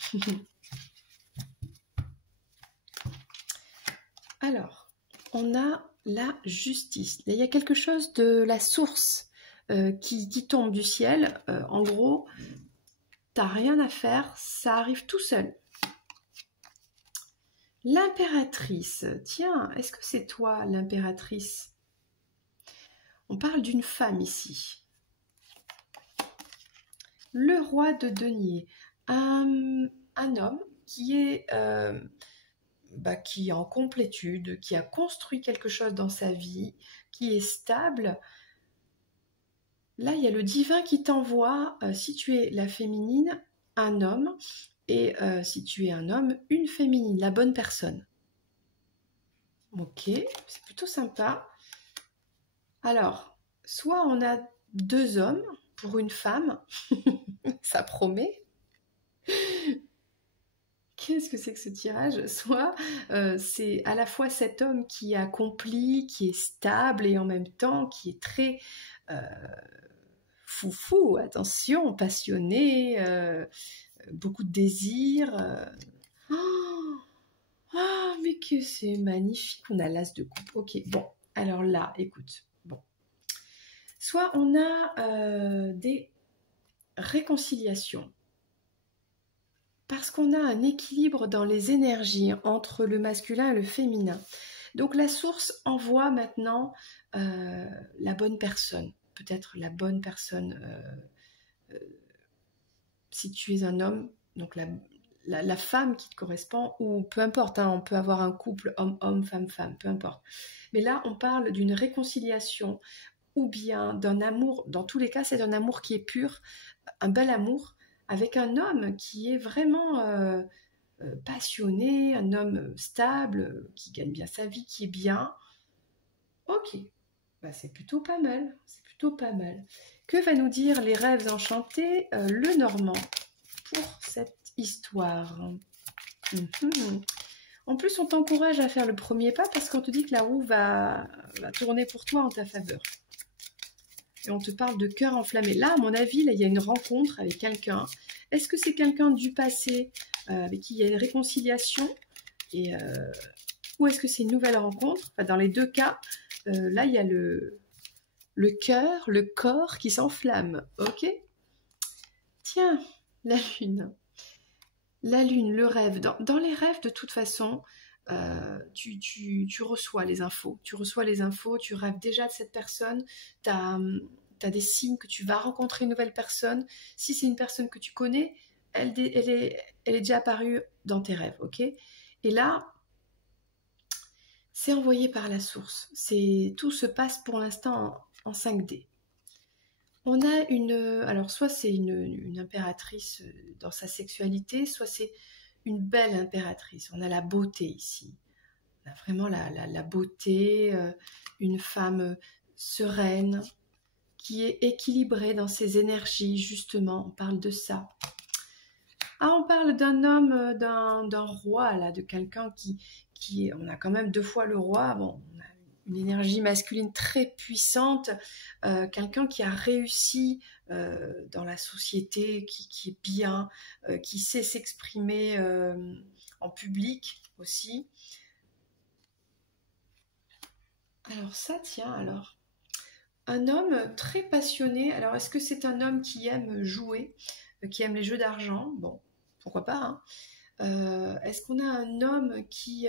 Alors, on a la justice. Il y a quelque chose de la source qui tombe du ciel. En gros, t'as rien à faire, ça arrive tout seul. L'impératrice. Tiens, est-ce que c'est toi l'impératrice? On parle d'une femme ici. Le roi de denier. Un homme qui est en complétude, qui a construit quelque chose dans sa vie, qui est stable. Là, il y a le divin qui t'envoie, si tu es la féminine, un homme, et si tu es un homme, une féminine, la bonne personne. Ok, c'est plutôt sympa. Alors, soit on a 2 hommes pour une femme, ça promet. Qu'est-ce que c'est que ce tirage? Soit c'est à la fois cet homme qui accomplit, qui est stable et en même temps qui est très foufou, attention, passionné, beaucoup de désir. Ah, mais que c'est magnifique, on a l'as de coupe. Ok, bon, alors là, écoute, bon. Soit on a des réconciliations, parce qu'on a un équilibre dans les énergies entre le masculin et le féminin. Donc la source envoie maintenant la bonne personne, peut-être la bonne personne, si tu es un homme, donc la femme qui te correspond, ou peu importe, hein, on peut avoir un couple homme-homme, femme-femme, peu importe. Mais là, on parle d'une réconciliation, ou bien d'un amour, dans tous les cas, c'est un amour qui est pur, un bel amour, avec un homme qui est vraiment passionné, un homme stable, qui gagne bien sa vie, qui est bien. Ok, bah, c'est plutôt pas mal, c'est plutôt pas mal. Que va nous dire les rêves enchantés, le Normand, pour cette histoire? En plus, on t'encourage à faire le premier pas parce qu'on te dit que la roue va tourner pour toi en ta faveur. Et on te parle de cœur enflammé. Là, à mon avis, là, il y a une rencontre avec quelqu'un. Est-ce que c'est quelqu'un du passé avec qui il y a une réconciliation ou est-ce que c'est une nouvelle rencontre? Enfin, dans les 2 cas, là, il y a le cœur, le corps qui s'enflamme. Ok? Tiens, la lune. La lune, le rêve. Dans les rêves, de toute façon, tu reçois les infos. Tu reçois les infos, tu rêves déjà de cette personne. Tu as des signes que tu vas rencontrer une nouvelle personne. Si c'est une personne que tu connais, elle est déjà apparue dans tes rêves. Ok? Et là, c'est envoyé par la source. Tout se passe pour l'instant en 5D. On a alors soit c'est une impératrice dans sa sexualité, soit c'est une belle impératrice. On a la beauté ici. On a vraiment la beauté, une femme sereine, qui est équilibrée dans ses énergies, justement, on parle de ça. Ah, on parle d'un homme, d'un roi, là, de quelqu'un qui est... On a quand même 2 fois le roi, bon, on a une énergie masculine très puissante, quelqu'un qui a réussi dans la société, qui est bien, qui sait s'exprimer en public aussi. Alors ça, tiens, alors... Un homme très passionné. Alors, est-ce que c'est un homme qui aime jouer, qui aime les jeux d'argent? Bon, pourquoi pas, hein. Est-ce qu'on a un homme qui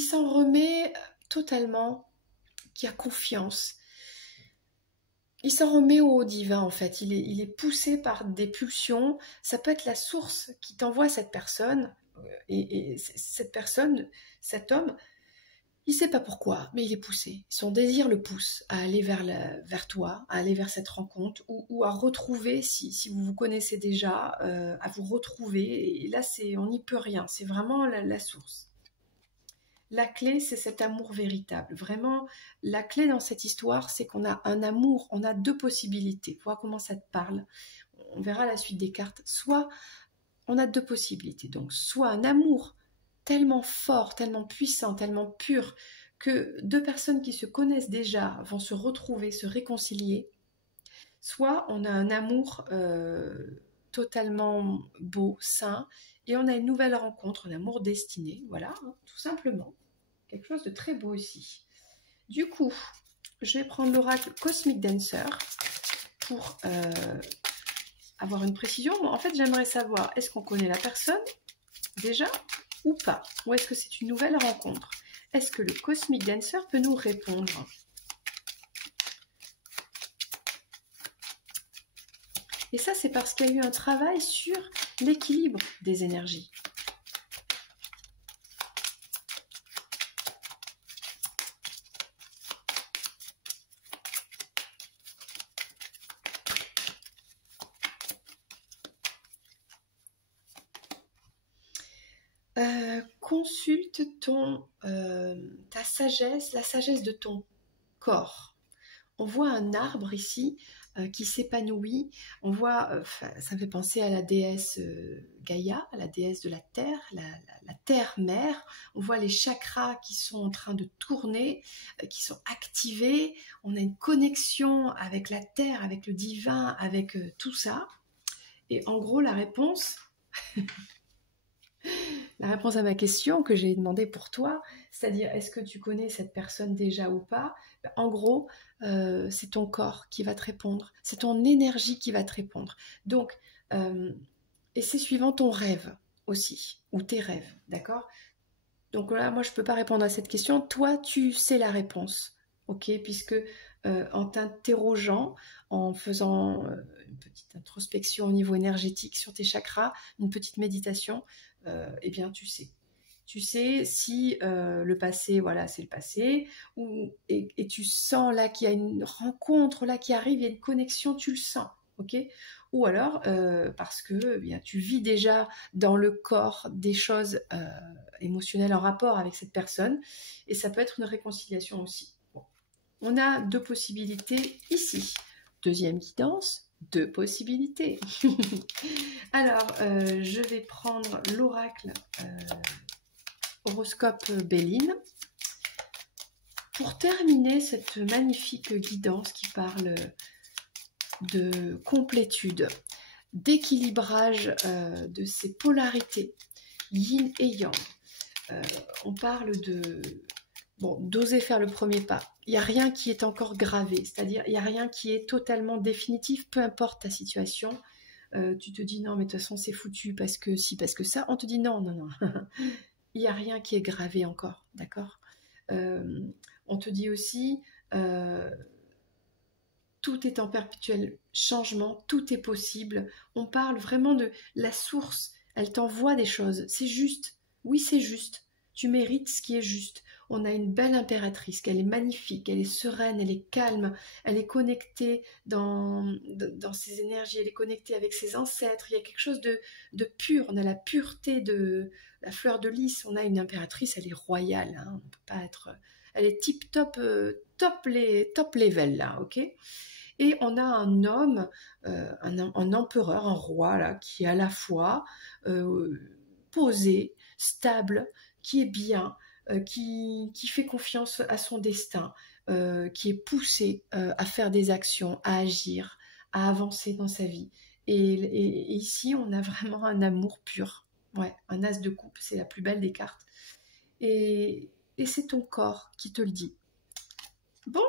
s'en remet totalement, qui a confiance? Il s'en remet au divin, en fait. Il est poussé par des pulsions. Ça peut être la source qui t'envoie cette personne. Et cette personne, cet homme, il ne sait pas pourquoi, mais il est poussé. Son désir le pousse à aller vers toi, à aller vers cette rencontre, ou à retrouver, si vous vous connaissez déjà, à vous retrouver. Et là, on n'y peut rien, c'est vraiment la source. La clé, c'est cet amour véritable. Vraiment, la clé dans cette histoire, c'est qu'on a un amour, on a 2 possibilités. Vois comment ça te parle. On verra la suite des cartes. Soit, on a 2 possibilités. Donc, soit un amour tellement fort, tellement puissant, tellement pur, que 2 personnes qui se connaissent déjà vont se retrouver, se réconcilier. Soit on a un amour totalement beau, sain, et on a une nouvelle rencontre, un amour destiné, voilà, hein, tout simplement. Quelque chose de très beau ici. Du coup, je vais prendre l'oracle Cosmic Dancer pour avoir une précision. Bon, en fait, j'aimerais savoir, est-ce qu'on connaît la personne déjà ou pas? Ou est-ce que c'est une nouvelle rencontre? Est-ce que le Cosmic Dancer peut nous répondre? Et ça, c'est parce qu'il y a eu un travail sur l'équilibre des énergies. Consulte ta sagesse, la sagesse de ton corps. On voit un arbre ici qui s'épanouit. On voit, ça me fait penser à la déesse Gaïa, à la déesse de la terre, la terre-mère. On voit les chakras qui sont en train de tourner, qui sont activés. On a une connexion avec la terre, avec le divin, avec tout ça. Et en gros, la réponse... La réponse à ma question que j'ai demandé pour toi, c'est-à-dire est-ce que tu connais cette personne déjà ou pas? En gros, c'est ton corps qui va te répondre, c'est ton énergie qui va te répondre. Donc, et c'est suivant ton rêve aussi, ou tes rêves, d'accord? Donc là, moi, je ne peux pas répondre à cette question. Toi, tu sais la réponse, ok? Puisque en t'interrogeant, en faisant une petite introspection au niveau énergétique sur tes chakras, une petite méditation, eh bien, tu sais. Tu sais si le passé, voilà, c'est le passé, et tu sens là qu'il y a une rencontre là qui arrive, il y a une connexion, tu le sens, ok? Ou alors parce que eh bien, tu vis déjà dans le corps des choses émotionnelles en rapport avec cette personne, et ça peut être une réconciliation aussi. Bon. On a 2 possibilités ici. Deuxième guidance, 2 possibilités. Alors, je vais prendre l'oracle horoscope Béline pour terminer cette magnifique guidance qui parle de complétude, d'équilibrage de ces polarités, yin et yang. On parle de... Bon, d'oser faire le premier pas. Il n'y a rien qui est encore gravé, c'est-à-dire il n'y a rien qui est totalement définitif, peu importe ta situation. Tu te dis non, mais de toute façon c'est foutu parce que si, parce que ça. On te dit non, non, non. Il n'y a rien qui est gravé encore, d'accord? On te dit aussi tout est en perpétuel changement, tout est possible. On parle vraiment de la source. Elle t'envoie des choses. C'est juste. Oui, c'est juste. Tu mérites ce qui est juste. on a une belle impératrice, qu'elle est magnifique, elle est sereine, elle est calme, elle est connectée dans ses énergies, elle est connectée avec ses ancêtres, il y a quelque chose de pur, on a la pureté de la fleur de lys, on a une impératrice, elle est royale, hein, on peut pas être... Elle est tip-top, top level là, ok? Et on a un homme, un empereur, un roi là, qui est à la fois posé, stable, qui est bien, qui fait confiance à son destin, qui est poussé à faire des actions, à agir, à avancer dans sa vie. Et ici, on a vraiment un amour pur. Ouais, un as de coupe, c'est la plus belle des cartes. Et c'est ton corps qui te le dit. Bon,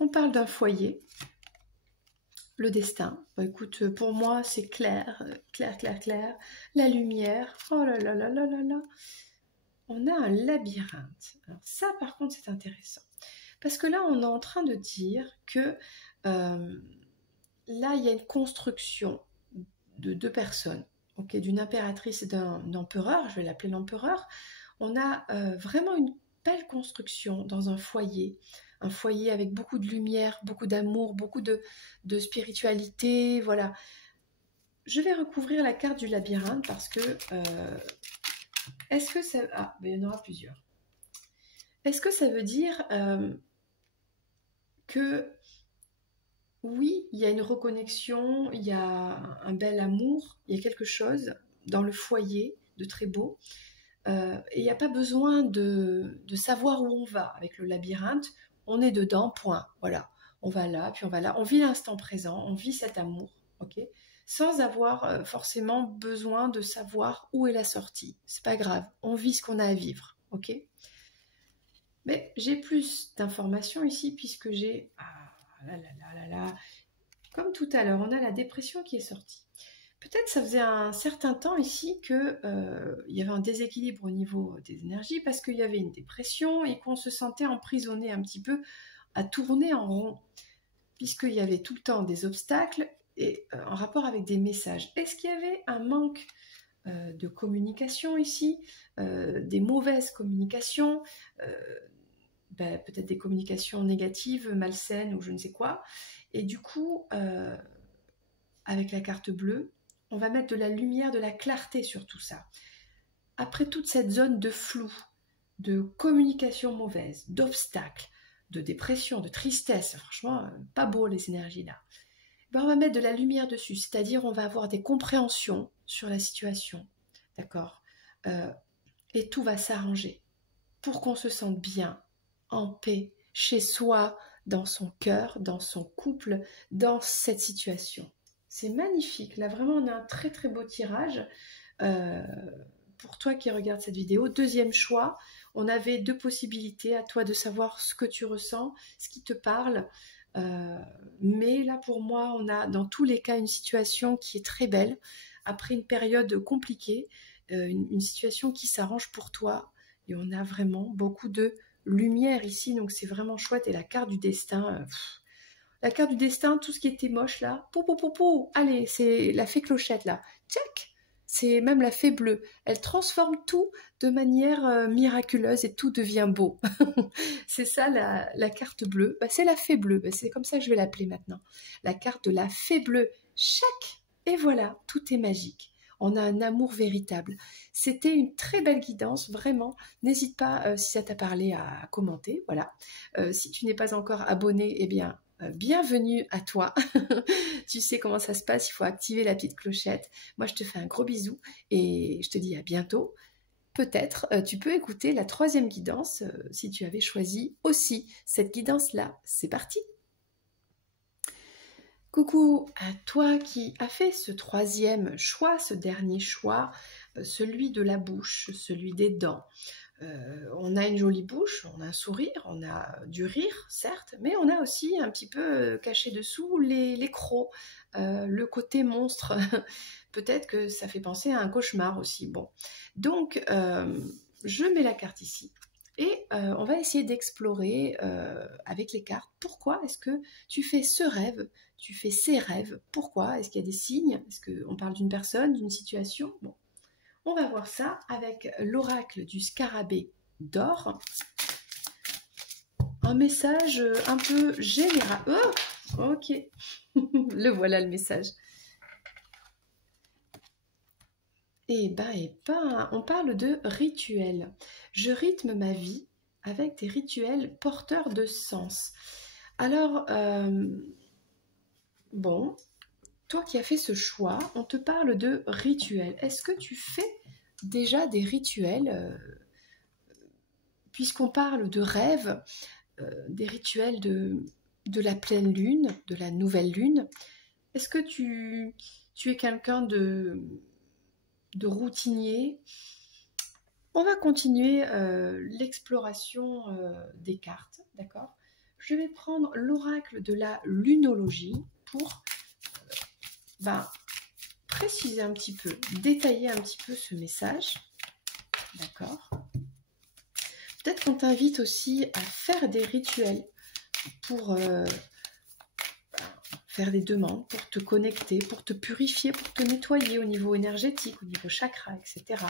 on parle d'un foyer. Le destin, bah, écoute, pour moi, c'est clair, clair, clair, clair. La lumière, oh là là là là là là. On a un labyrinthe. Alors ça, par contre, c'est intéressant. Parce que là, on est en train de dire que là, il y a une construction de deux personnes, okay, d'une impératrice et d'un empereur, je vais l'appeler l'empereur. On a vraiment une belle construction dans un foyer avec beaucoup de lumière, beaucoup d'amour, beaucoup de spiritualité, voilà. Je vais recouvrir la carte du labyrinthe parce que... est-ce que ça... Ah, ben, il y en aura plusieurs. Est-ce que ça veut dire que... Oui, il y a une reconnexion, il y a un bel amour, il y a quelque chose dans le foyer de très beau. Et il n'y a pas besoin de savoir où on va avec le labyrinthe. On est dedans, point. Voilà. On va là, puis on va là. On vit l'instant présent, on vit cet amour, ok, sans avoir forcément besoin de savoir où est la sortie. C'est pas grave. On vit ce qu'on a à vivre, ok. Mais j'ai plus d'informations ici puisque j'ai... Ah là là là là là. Comme tout à l'heure, on a la dépression qui est sortie. Peut-être ça faisait un certain temps ici qu'il y avait un déséquilibre au niveau des énergies parce qu'il y avait une dépression et qu'on se sentait emprisonné un petit peu à tourner en rond puisqu'il y avait tout le temps des obstacles et en rapport avec des messages. Est-ce qu'il y avait un manque de communication ici, des mauvaises communications, peut-être des communications négatives, malsaines ou je ne sais quoi. Et du coup, avec la carte bleue, on va mettre de la lumière, de la clarté sur tout ça. Après toute cette zone de flou, de communication mauvaise, d'obstacles, de dépression, de tristesse, franchement, pas beau les énergies là, on va mettre de la lumière dessus, c'est-à-dire on va avoir des compréhensions sur la situation, d'accord, et tout va s'arranger pour qu'on se sente bien, en paix, chez soi, dans son cœur, dans son couple, dans cette situation. C'est magnifique, là vraiment on a un très très beau tirage pour toi qui regardes cette vidéo. Deuxième choix, on avait deux possibilités, à toi de savoir ce que tu ressens, ce qui te parle, mais là pour moi on a dans tous les cas une situation qui est très belle, après une période compliquée, une situation qui s'arrange pour toi et on a vraiment beaucoup de lumière ici, donc c'est vraiment chouette. Et la carte du destin... la carte du destin, tout ce qui était moche là, allez, c'est la fée clochette là, tchac, c'est même la fée bleue. Elle transforme tout de manière miraculeuse et tout devient beau. C'est ça la carte bleue, c'est la fée bleue, c'est comme ça que je vais l'appeler maintenant. La carte de la fée bleue, chac, et voilà, tout est magique. On a un amour véritable. C'était une très belle guidance, vraiment. N'hésite pas, si ça t'a parlé, à commenter. Voilà. Si tu n'es pas encore abonné, eh bien, bienvenue à toi. Tu sais comment ça se passe, il faut activer la petite clochette. Moi, je te fais un gros bisou et je te dis à bientôt. Peut-être tu peux écouter la troisième guidance si tu avais choisi aussi cette guidance-là. C'est parti! Coucou à toi qui as fait ce troisième choix, ce dernier choix, celui de la bouche, celui des dents. On a une jolie bouche, on a un sourire, on a du rire, certes, mais on a aussi un petit peu caché dessous les crocs, le côté monstre. Peut-être que ça fait penser à un cauchemar aussi. Bon, donc je mets la carte ici. Et on va essayer d'explorer avec les cartes pourquoi est-ce que tu fais ce rêve, tu fais ces rêves, pourquoi, est-ce qu'il y a des signes, est-ce qu'on parle d'une personne, d'une situation. Bon, on va voir ça avec l'oracle du scarabée d'or. Un message un peu général. Oh, ok. Le voilà le message. Eh ben, on parle de rituels. Je rythme ma vie avec des rituels porteurs de sens. Alors, bon, toi qui as fait ce choix, on te parle de rituels. Est-ce que tu fais déjà des rituels puisqu'on parle de rêves, des rituels de la pleine lune, de la nouvelle lune? Est-ce que tu es quelqu'un de routinier? On va continuer l'exploration des cartes, d'accord? Je vais prendre l'oracle de la lunologie pour préciser un petit peu, détailler un petit peu ce message, d'accord? Peut-être qu'on t'invite aussi à faire des rituels pour faire des demandes, pour te connecter, pour te purifier, pour te nettoyer au niveau énergétique, au niveau chakra, etc.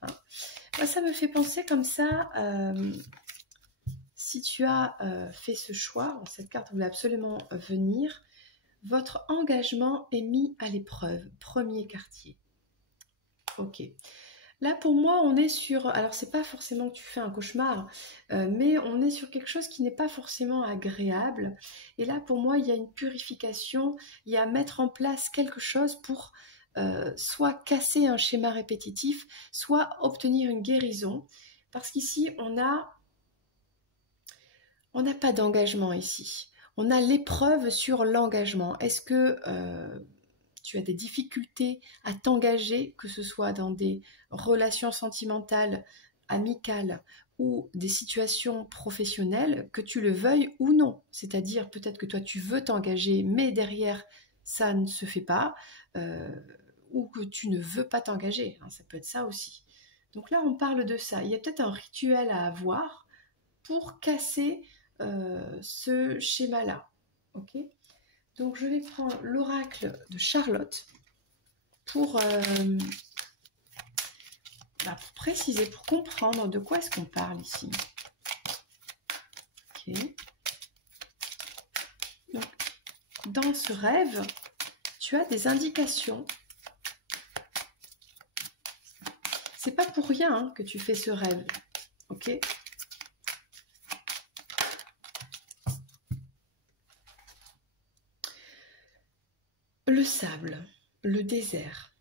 Hein? Moi, ça me fait penser comme ça, si tu as fait ce choix, cette carte voulait absolument venir, votre engagement est mis à l'épreuve, premier quartier. Ok. Là, pour moi, on est sur... Alors, c'est pas forcément que tu fais un cauchemar, mais on est sur quelque chose qui n'est pas forcément agréable. Et là, pour moi, il y a une purification, il y a mettre en place quelque chose pour soit casser un schéma répétitif, soit obtenir une guérison. Parce qu'ici, on n'a pas d'engagement ici. On a l'épreuve sur l'engagement. Est-ce que tu as des difficultés à t'engager, que ce soit dans des relations sentimentales, amicales ou des situations professionnelles, que tu le veuilles ou non? C'est-à-dire peut-être que toi tu veux t'engager, mais derrière ça ne se fait pas, ou que tu ne veux pas t'engager. Hein, ça peut être ça aussi. Donc là on parle de ça. Il y a peut-être un rituel à avoir pour casser ce schéma-là. Ok? Donc je vais prendre l'oracle de Charlotte pour préciser, pour comprendre de quoi est-ce qu'on parle ici. Ok. Donc, dans ce rêve, tu as des indications. C'est pas pour rien hein, que tu fais ce rêve. Ok. Le sable, le désert.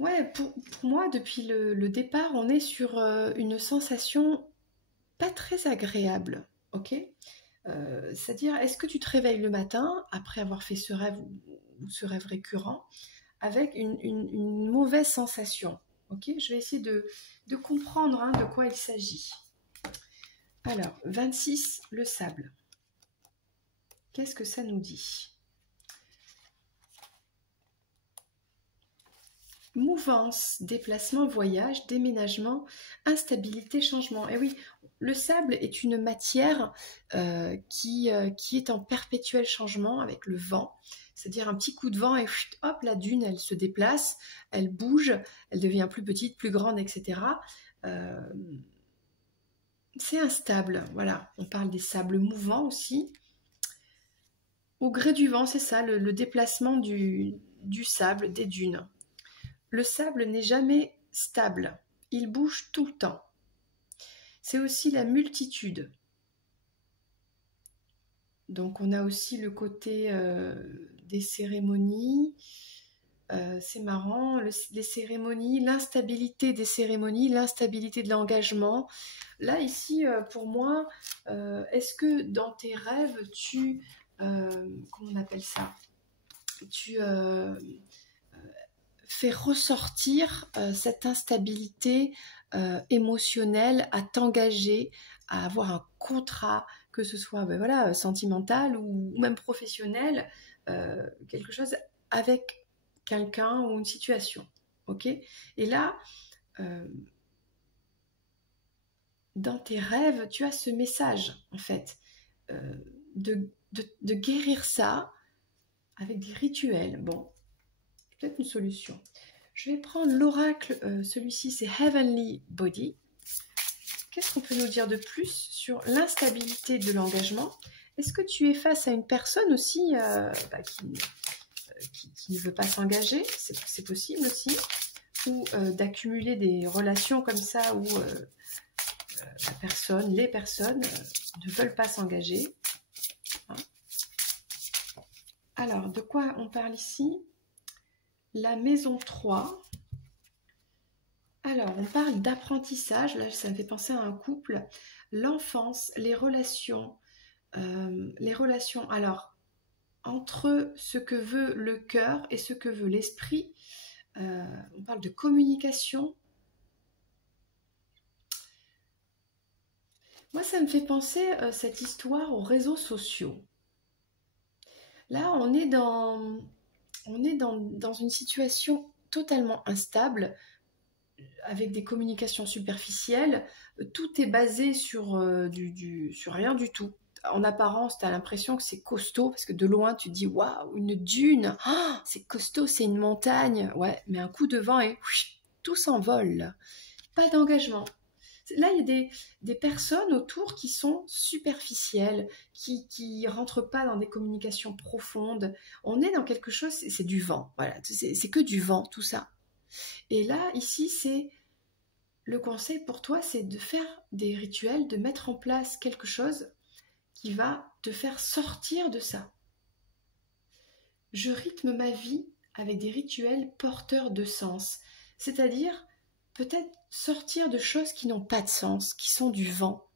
Ouais, pour moi, depuis le départ, on est sur une sensation pas très agréable, ok? C'est-à-dire, est-ce que tu te réveilles le matin, après avoir fait ce rêve ou ce rêve récurrent, avec une mauvaise sensation, ok? Je vais essayer de comprendre hein, de quoi il s'agit. Alors, 26, le sable. Qu'est-ce que ça nous dit? Mouvance, déplacement, voyage, déménagement, instabilité, changement. Et oui, le sable est une matière qui est en perpétuel changement avec le vent. C'est-à-dire un petit coup de vent et hop, la dune, elle se déplace, elle bouge, elle devient plus petite, plus grande, etc. C'est instable, voilà. On parle des sables mouvants aussi. Au gré du vent, c'est ça, le déplacement du sable, des dunes. Le sable n'est jamais stable, il bouge tout le temps. C'est aussi la multitude. Donc on a aussi le côté des cérémonies. C'est marrant, les cérémonies, l'instabilité des cérémonies, l'instabilité de l'engagement. Là, ici, pour moi, est-ce que dans tes rêves, comment on appelle ça? Tu fais ressortir cette instabilité émotionnelle à t'engager, à avoir un contrat, que ce soit sentimental ou même professionnel, quelque chose avec quelqu'un ou une situation. Ok? Et là, dans tes rêves, tu as ce message, en fait, de guérir ça avec des rituels. Bon, peut-être une solution. Je vais prendre l'oracle, celui-ci c'est Heavenly Body. Qu'est-ce qu'on peut nous dire de plus sur l'instabilité de l'engagement? Est-ce que tu es face à une personne aussi qui ne veut pas s'engager? C'est possible aussi. Ou d'accumuler des relations comme ça où les personnes ne veulent pas s'engager. Hein. Alors, de quoi on parle ici? La maison 3. Alors, on parle d'apprentissage. Là, ça me fait penser à un couple. L'enfance, les relations. Alors, entre ce que veut le cœur et ce que veut l'esprit, on parle de communication. Moi, ça me fait penser cette histoire aux réseaux sociaux. Là, on est dans une situation totalement instable, avec des communications superficielles. Tout est basé sur rien du tout. En apparence, tu as l'impression que c'est costaud, parce que de loin, tu te dis « Waouh, une dune, oh, c'est costaud, c'est une montagne !» Ouais, mais un coup de vent et tout s'envole. Pas d'engagement. Là, il y a des personnes autour qui sont superficielles, qui ne rentrent pas dans des communications profondes. On est dans quelque chose, c'est du vent. Voilà, c'est que du vent, tout ça. Et là, ici, c'est le conseil pour toi, c'est de faire des rituels, de mettre en place quelque chose qui va te faire sortir de ça. Je rythme ma vie avec des rituels porteurs de sens, c'est-à-dire peut-être sortir de choses qui n'ont pas de sens, qui sont du vent.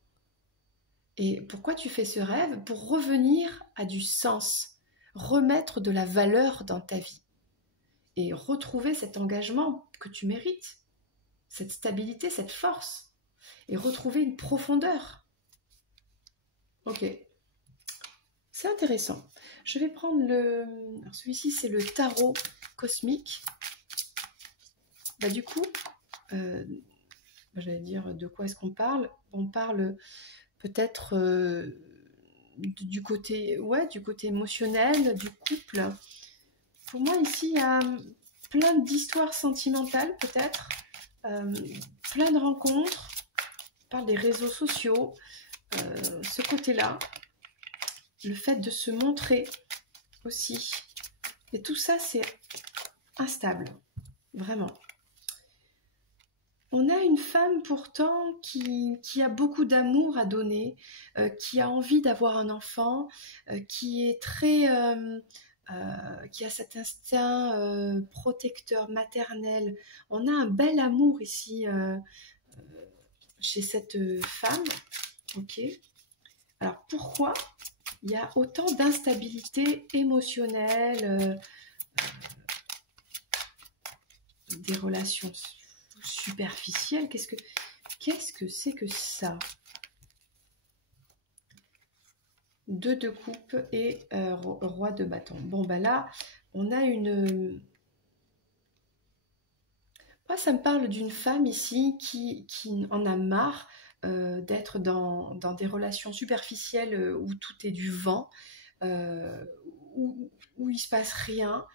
Et pourquoi tu fais ce rêve? Pour revenir à du sens, remettre de la valeur dans ta vie et retrouver cet engagement que tu mérites, cette stabilité, cette force, et retrouver une profondeur. Ok, c'est intéressant. Je vais prendre celui-ci, c'est le tarot cosmique. Du coup, j'allais dire de quoi est-ce qu'on parle? On parle peut-être du côté émotionnel, du couple. Pour moi, ici, il y a plein d'histoires sentimentales, peut-être, plein de rencontres. On parle des réseaux sociaux, ce côté-là, le fait de se montrer aussi. Et tout ça, c'est instable, vraiment. On a une femme pourtant qui a beaucoup d'amour à donner, qui a envie d'avoir un enfant, qui est très... qui a cet instinct protecteur, maternel. On a un bel amour ici chez cette femme. Ok. Alors pourquoi il y a autant d'instabilité émotionnelle, des relations superficielles? Qu'est-ce que c'est que ça? 2 de coupe et roi de bâton. Bon, là, on a une... Moi, ça me parle d'une femme ici qui en a marre d'être dans des relations superficielles où tout est du vent, où il ne se passe rien,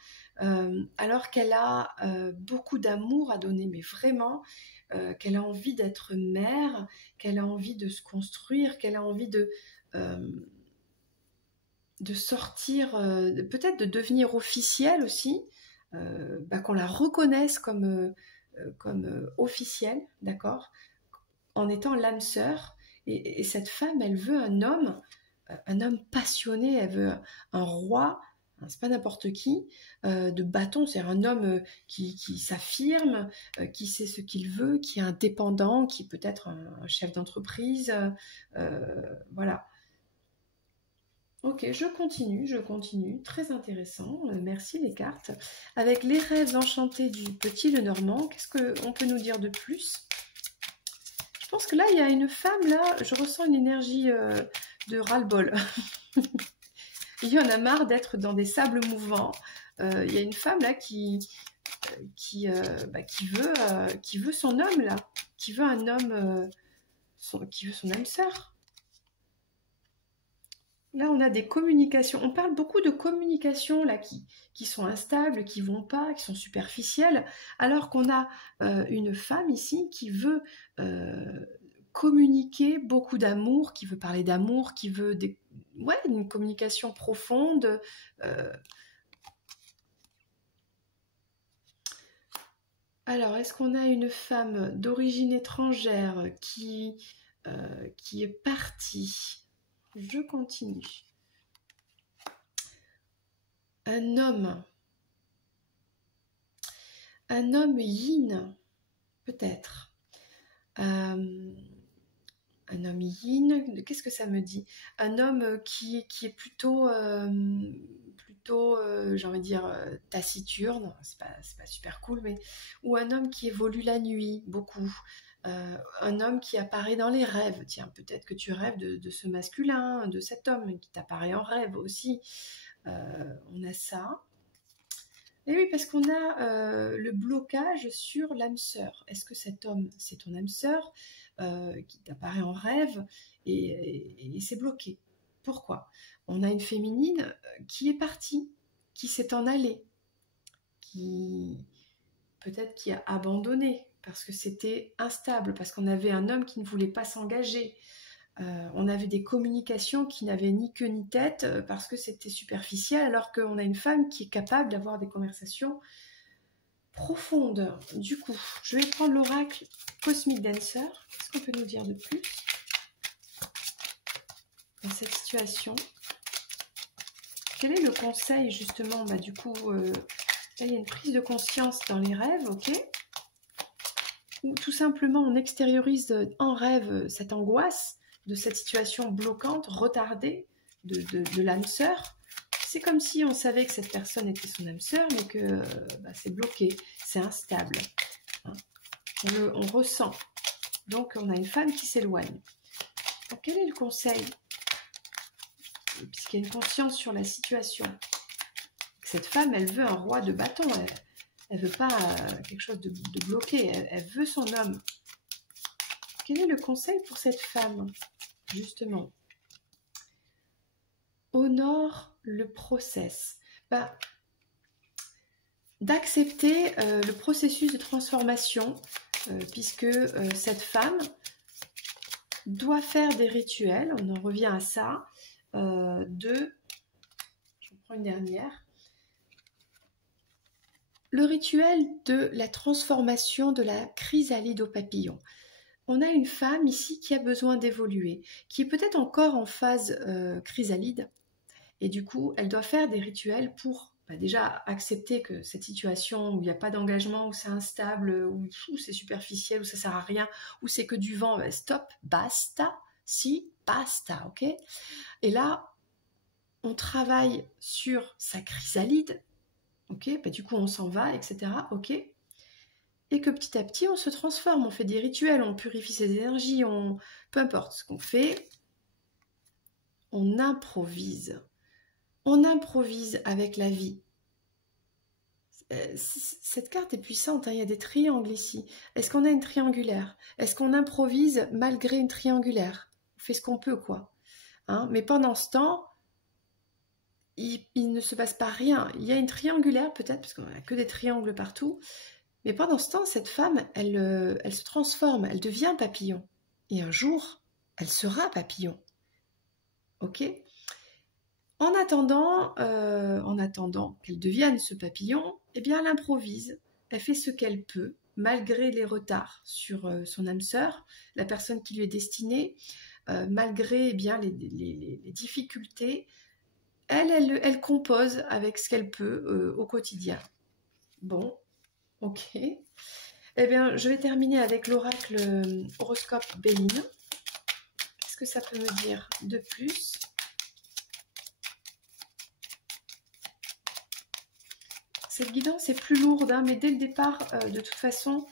alors qu'elle a beaucoup d'amour à donner, mais vraiment, qu'elle a envie d'être mère, qu'elle a envie de se construire, qu'elle a envie de sortir, peut-être de devenir officielle aussi, qu'on la reconnaisse comme officielle, d'accord, en étant l'âme sœur. Et cette femme, elle veut un homme passionné, elle veut un roi, hein, c'est pas n'importe qui, de bâton, c'est un homme qui s'affirme, qui sait ce qu'il veut, qui est indépendant, qui peut être un chef d'entreprise, voilà. Ok, je continue, très intéressant, merci les cartes. Avec les rêves enchantés du petit Lenormand, qu'est-ce qu'on peut nous dire de plus? Je pense que là, il y a une femme, là, je ressens une énergie de ras-le-bol. Il y en a marre d'être dans des sables mouvants. Il y a une femme, là, qui veut son homme, là, qui veut un homme, qui veut son âme sœur. Là, on a des communications. On parle beaucoup de communications là qui sont instables, qui vont pas, qui sont superficielles, alors qu'on a une femme ici qui veut communiquer beaucoup d'amour, qui veut parler d'amour, qui veut ouais, une communication profonde. Alors, est-ce qu'on a une femme d'origine étrangère qui est partie? Je continue. Un homme yin, peut-être. Un homme yin, qu'est-ce que ça me dit? Un homme qui est plutôt, j'ai envie de dire, taciturne, c'est pas super cool, mais ou un homme qui évolue la nuit, beaucoup. Un homme qui apparaît dans les rêves. Tiens, peut-être que tu rêves de ce masculin, de cet homme qui t'apparaît en rêve aussi. On a ça. Et oui, parce qu'on a le blocage sur l'âme sœur. Est-ce que cet homme, c'est ton âme sœur qui t'apparaît en rêve et c'est bloqué? Pourquoi? On a une féminine qui est partie, qui s'est en allée, qui peut-être qui a abandonné parce que c'était instable, parce qu'on avait un homme qui ne voulait pas s'engager. On avait des communications qui n'avaient ni queue ni tête parce que c'était superficiel, alors qu'on a une femme qui est capable d'avoir des conversations profondes. Du coup, je vais prendre l'oracle Cosmic Dancer. Qu'est-ce qu'on peut nous dire de plus dans cette situation? Quel est le conseil justement? Du coup, là, il y a une prise de conscience dans les rêves, ok? Ou tout simplement on extériorise en rêve cette angoisse de cette situation bloquante, retardée de l'âme sœur. C'est comme si on savait que cette personne était son âme sœur, mais que c'est bloqué, c'est instable. Hein. On ressent. Donc on a une femme qui s'éloigne. Donc quel est le conseil? Puisqu'il y a une conscience sur la situation. Cette femme, elle veut un roi de bâton. Elle veut pas quelque chose de bloqué. Elle veut son homme. Quel est le conseil pour cette femme? Justement, honore le process. D'accepter le processus de transformation, puisque cette femme doit faire des rituels, on en revient à ça, je prends une dernière, le rituel de la transformation de la chrysalide au papillon. On a une femme ici qui a besoin d'évoluer, qui est peut-être encore en phase chrysalide, et du coup, elle doit faire des rituels pour déjà accepter que cette situation où il n'y a pas d'engagement, où c'est instable, où c'est superficiel, où ça ne sert à rien, où c'est que du vent, stop, basta, si, basta, ok? Et là, on travaille sur sa chrysalide, ok? Du coup, on s'en va, etc., ok? Et que petit à petit, on se transforme, on fait des rituels, on purifie ses énergies, peu importe ce qu'on fait, on improvise. On improvise avec la vie. Cette carte est puissante, hein, il y a des triangles ici. Est-ce qu'on a une triangulaire? Est-ce qu'on improvise malgré une triangulaire? On fait ce qu'on peut, quoi. Hein, mais pendant ce temps, il ne se passe pas rien. Il y a une triangulaire, peut-être, parce qu'on n'a que des triangles partout. Mais pendant ce temps, cette femme, elle se transforme, elle devient papillon. Et un jour, elle sera papillon. Ok? En attendant qu'elle devienne ce papillon, eh bien, elle improvise. Elle fait ce qu'elle peut, malgré les retards sur son âme sœur, la personne qui lui est destinée, malgré bien les difficultés. Elle compose avec ce qu'elle peut au quotidien. Bon, ok. Eh bien, je vais terminer avec l'oracle horoscope Béline. Qu'est-ce que ça peut me dire de plus? Cette guidance est plus lourde, hein, mais dès le départ, de toute façon,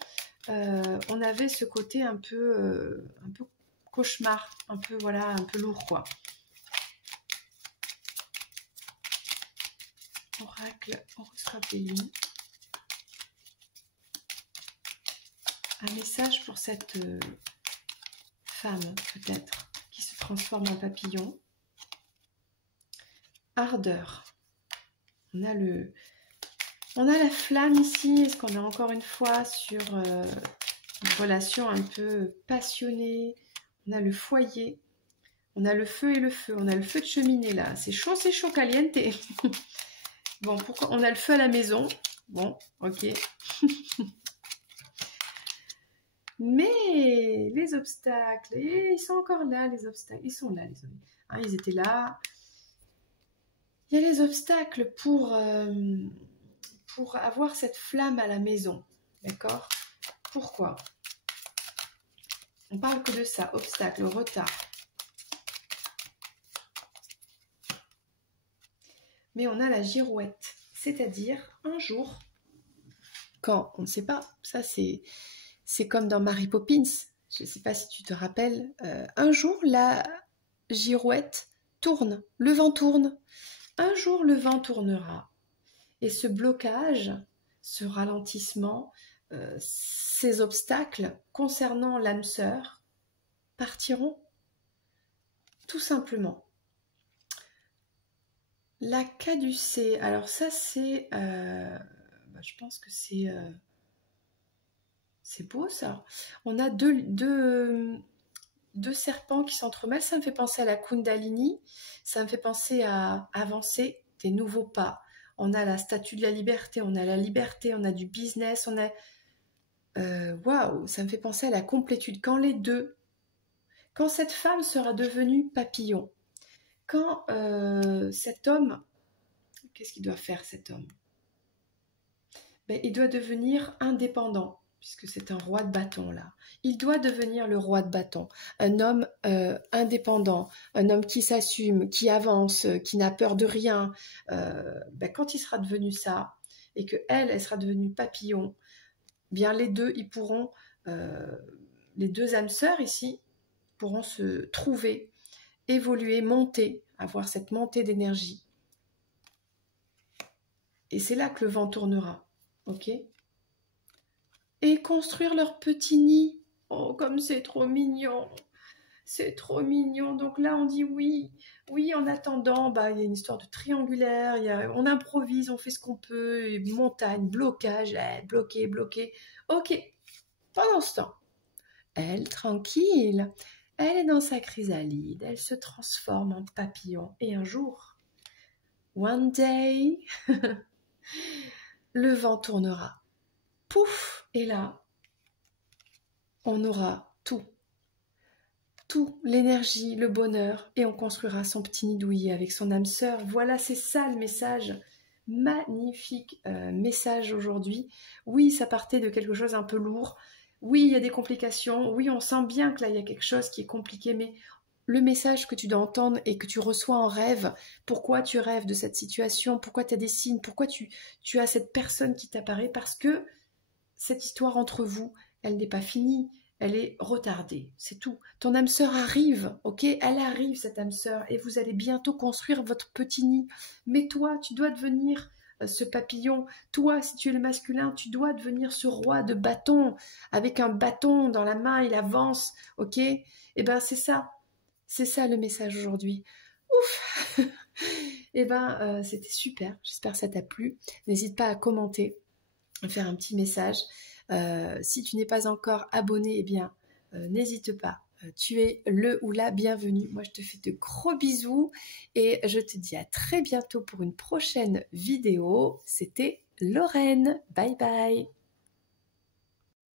on avait ce côté un peu cauchemar, un peu lourd, quoi. Oracle horoscope Béline. Un message pour cette femme, peut-être, qui se transforme en papillon. ardeur. On a la flamme ici. Est-ce qu'on est encore une fois sur une relation un peu passionnée? On a le foyer. On a le feu et le feu. On a le feu de cheminée là. C'est chaud caliente. Bon, pourquoi on a le feu à la maison? Bon, ok. Mais les obstacles, et ils sont encore là, les obstacles. Ils sont là, les amis. Hein, ils étaient là. Il y a les obstacles pour avoir cette flamme à la maison. D'accord? Pourquoi? On parle que de ça. Obstacle, retard. Mais on a la girouette. C'est-à-dire, un jour, quand, on ne sait pas, ça c'est comme dans Mary Poppins, je ne sais pas si tu te rappelles, un jour la girouette tourne, le vent tourne. Un jour le vent tournera et ce blocage, ce ralentissement, ces obstacles concernant l'âme sœur partiront tout simplement. La caducée, alors ça c'est, je pense que c'est beau ça. On a deux serpents qui s'entremêlent, ça me fait penser à la Kundalini, ça me fait penser à avancer des nouveaux pas. On a la statue de la liberté, on a la liberté, on a du business, on a... Waouh, ça me fait penser à la complétude. Quand cette femme sera devenue papillon, quand cet homme, qu'est-ce qu'il doit faire cet homme? Ben, il doit devenir indépendant, puisque c'est un roi de bâton là. Il doit devenir le roi de bâton, un homme indépendant, un homme qui s'assume, qui avance, qui n'a peur de rien. Ben, quand il sera devenu ça, et que elle sera devenue papillon, bien les deux, ils pourront, les deux âmes sœurs ici, pourront se trouver, évoluer, monter, avoir cette montée d'énergie. Et c'est là que le vent tournera, ok? Et construire leur petit nid. Oh, comme c'est trop mignon. C'est trop mignon. Donc là, on dit oui. Oui, en attendant, il y a une histoire de triangulaire. On improvise, on fait ce qu'on peut. Montagne, blocage, bloqué. Ok. Pendant ce temps, elle, tranquille, elle est dans sa chrysalide. Elle se transforme en papillon. Et un jour, one day, le vent tournera. Pouf! Et là, on aura tout, l'énergie, le bonheur, et on construira son petit nid douillet avec son âme sœur. Voilà, c'est ça le message, magnifique message aujourd'hui. Oui, ça partait de quelque chose un peu lourd, oui, il y a des complications, oui, on sent bien que là, il y a quelque chose qui est compliqué, mais le message que tu dois entendre et que tu reçois en rêve, pourquoi tu rêves de cette situation, pourquoi tu as des signes, pourquoi tu as cette personne qui t'apparaît, parce que cette histoire entre vous, elle n'est pas finie, elle est retardée, c'est tout. Ton âme sœur arrive, ok? Elle arrive, cette âme sœur, et vous allez bientôt construire votre petit nid. Mais toi, tu dois devenir ce papillon. Toi, si tu es le masculin, tu dois devenir ce roi de bâton. Avec un bâton dans la main, il avance, ok? Eh bien, c'est ça le message aujourd'hui. Ouf. Eh bien, c'était super, j'espère que ça t'a plu. N'hésite pas à commenter, faire un petit message. Si tu n'es pas encore abonné, eh bien, n'hésite pas. Tu es le ou la bienvenue. Moi, je te fais de gros bisous et je te dis à très bientôt pour une prochaine vidéo. C'était Lorraine. Bye bye.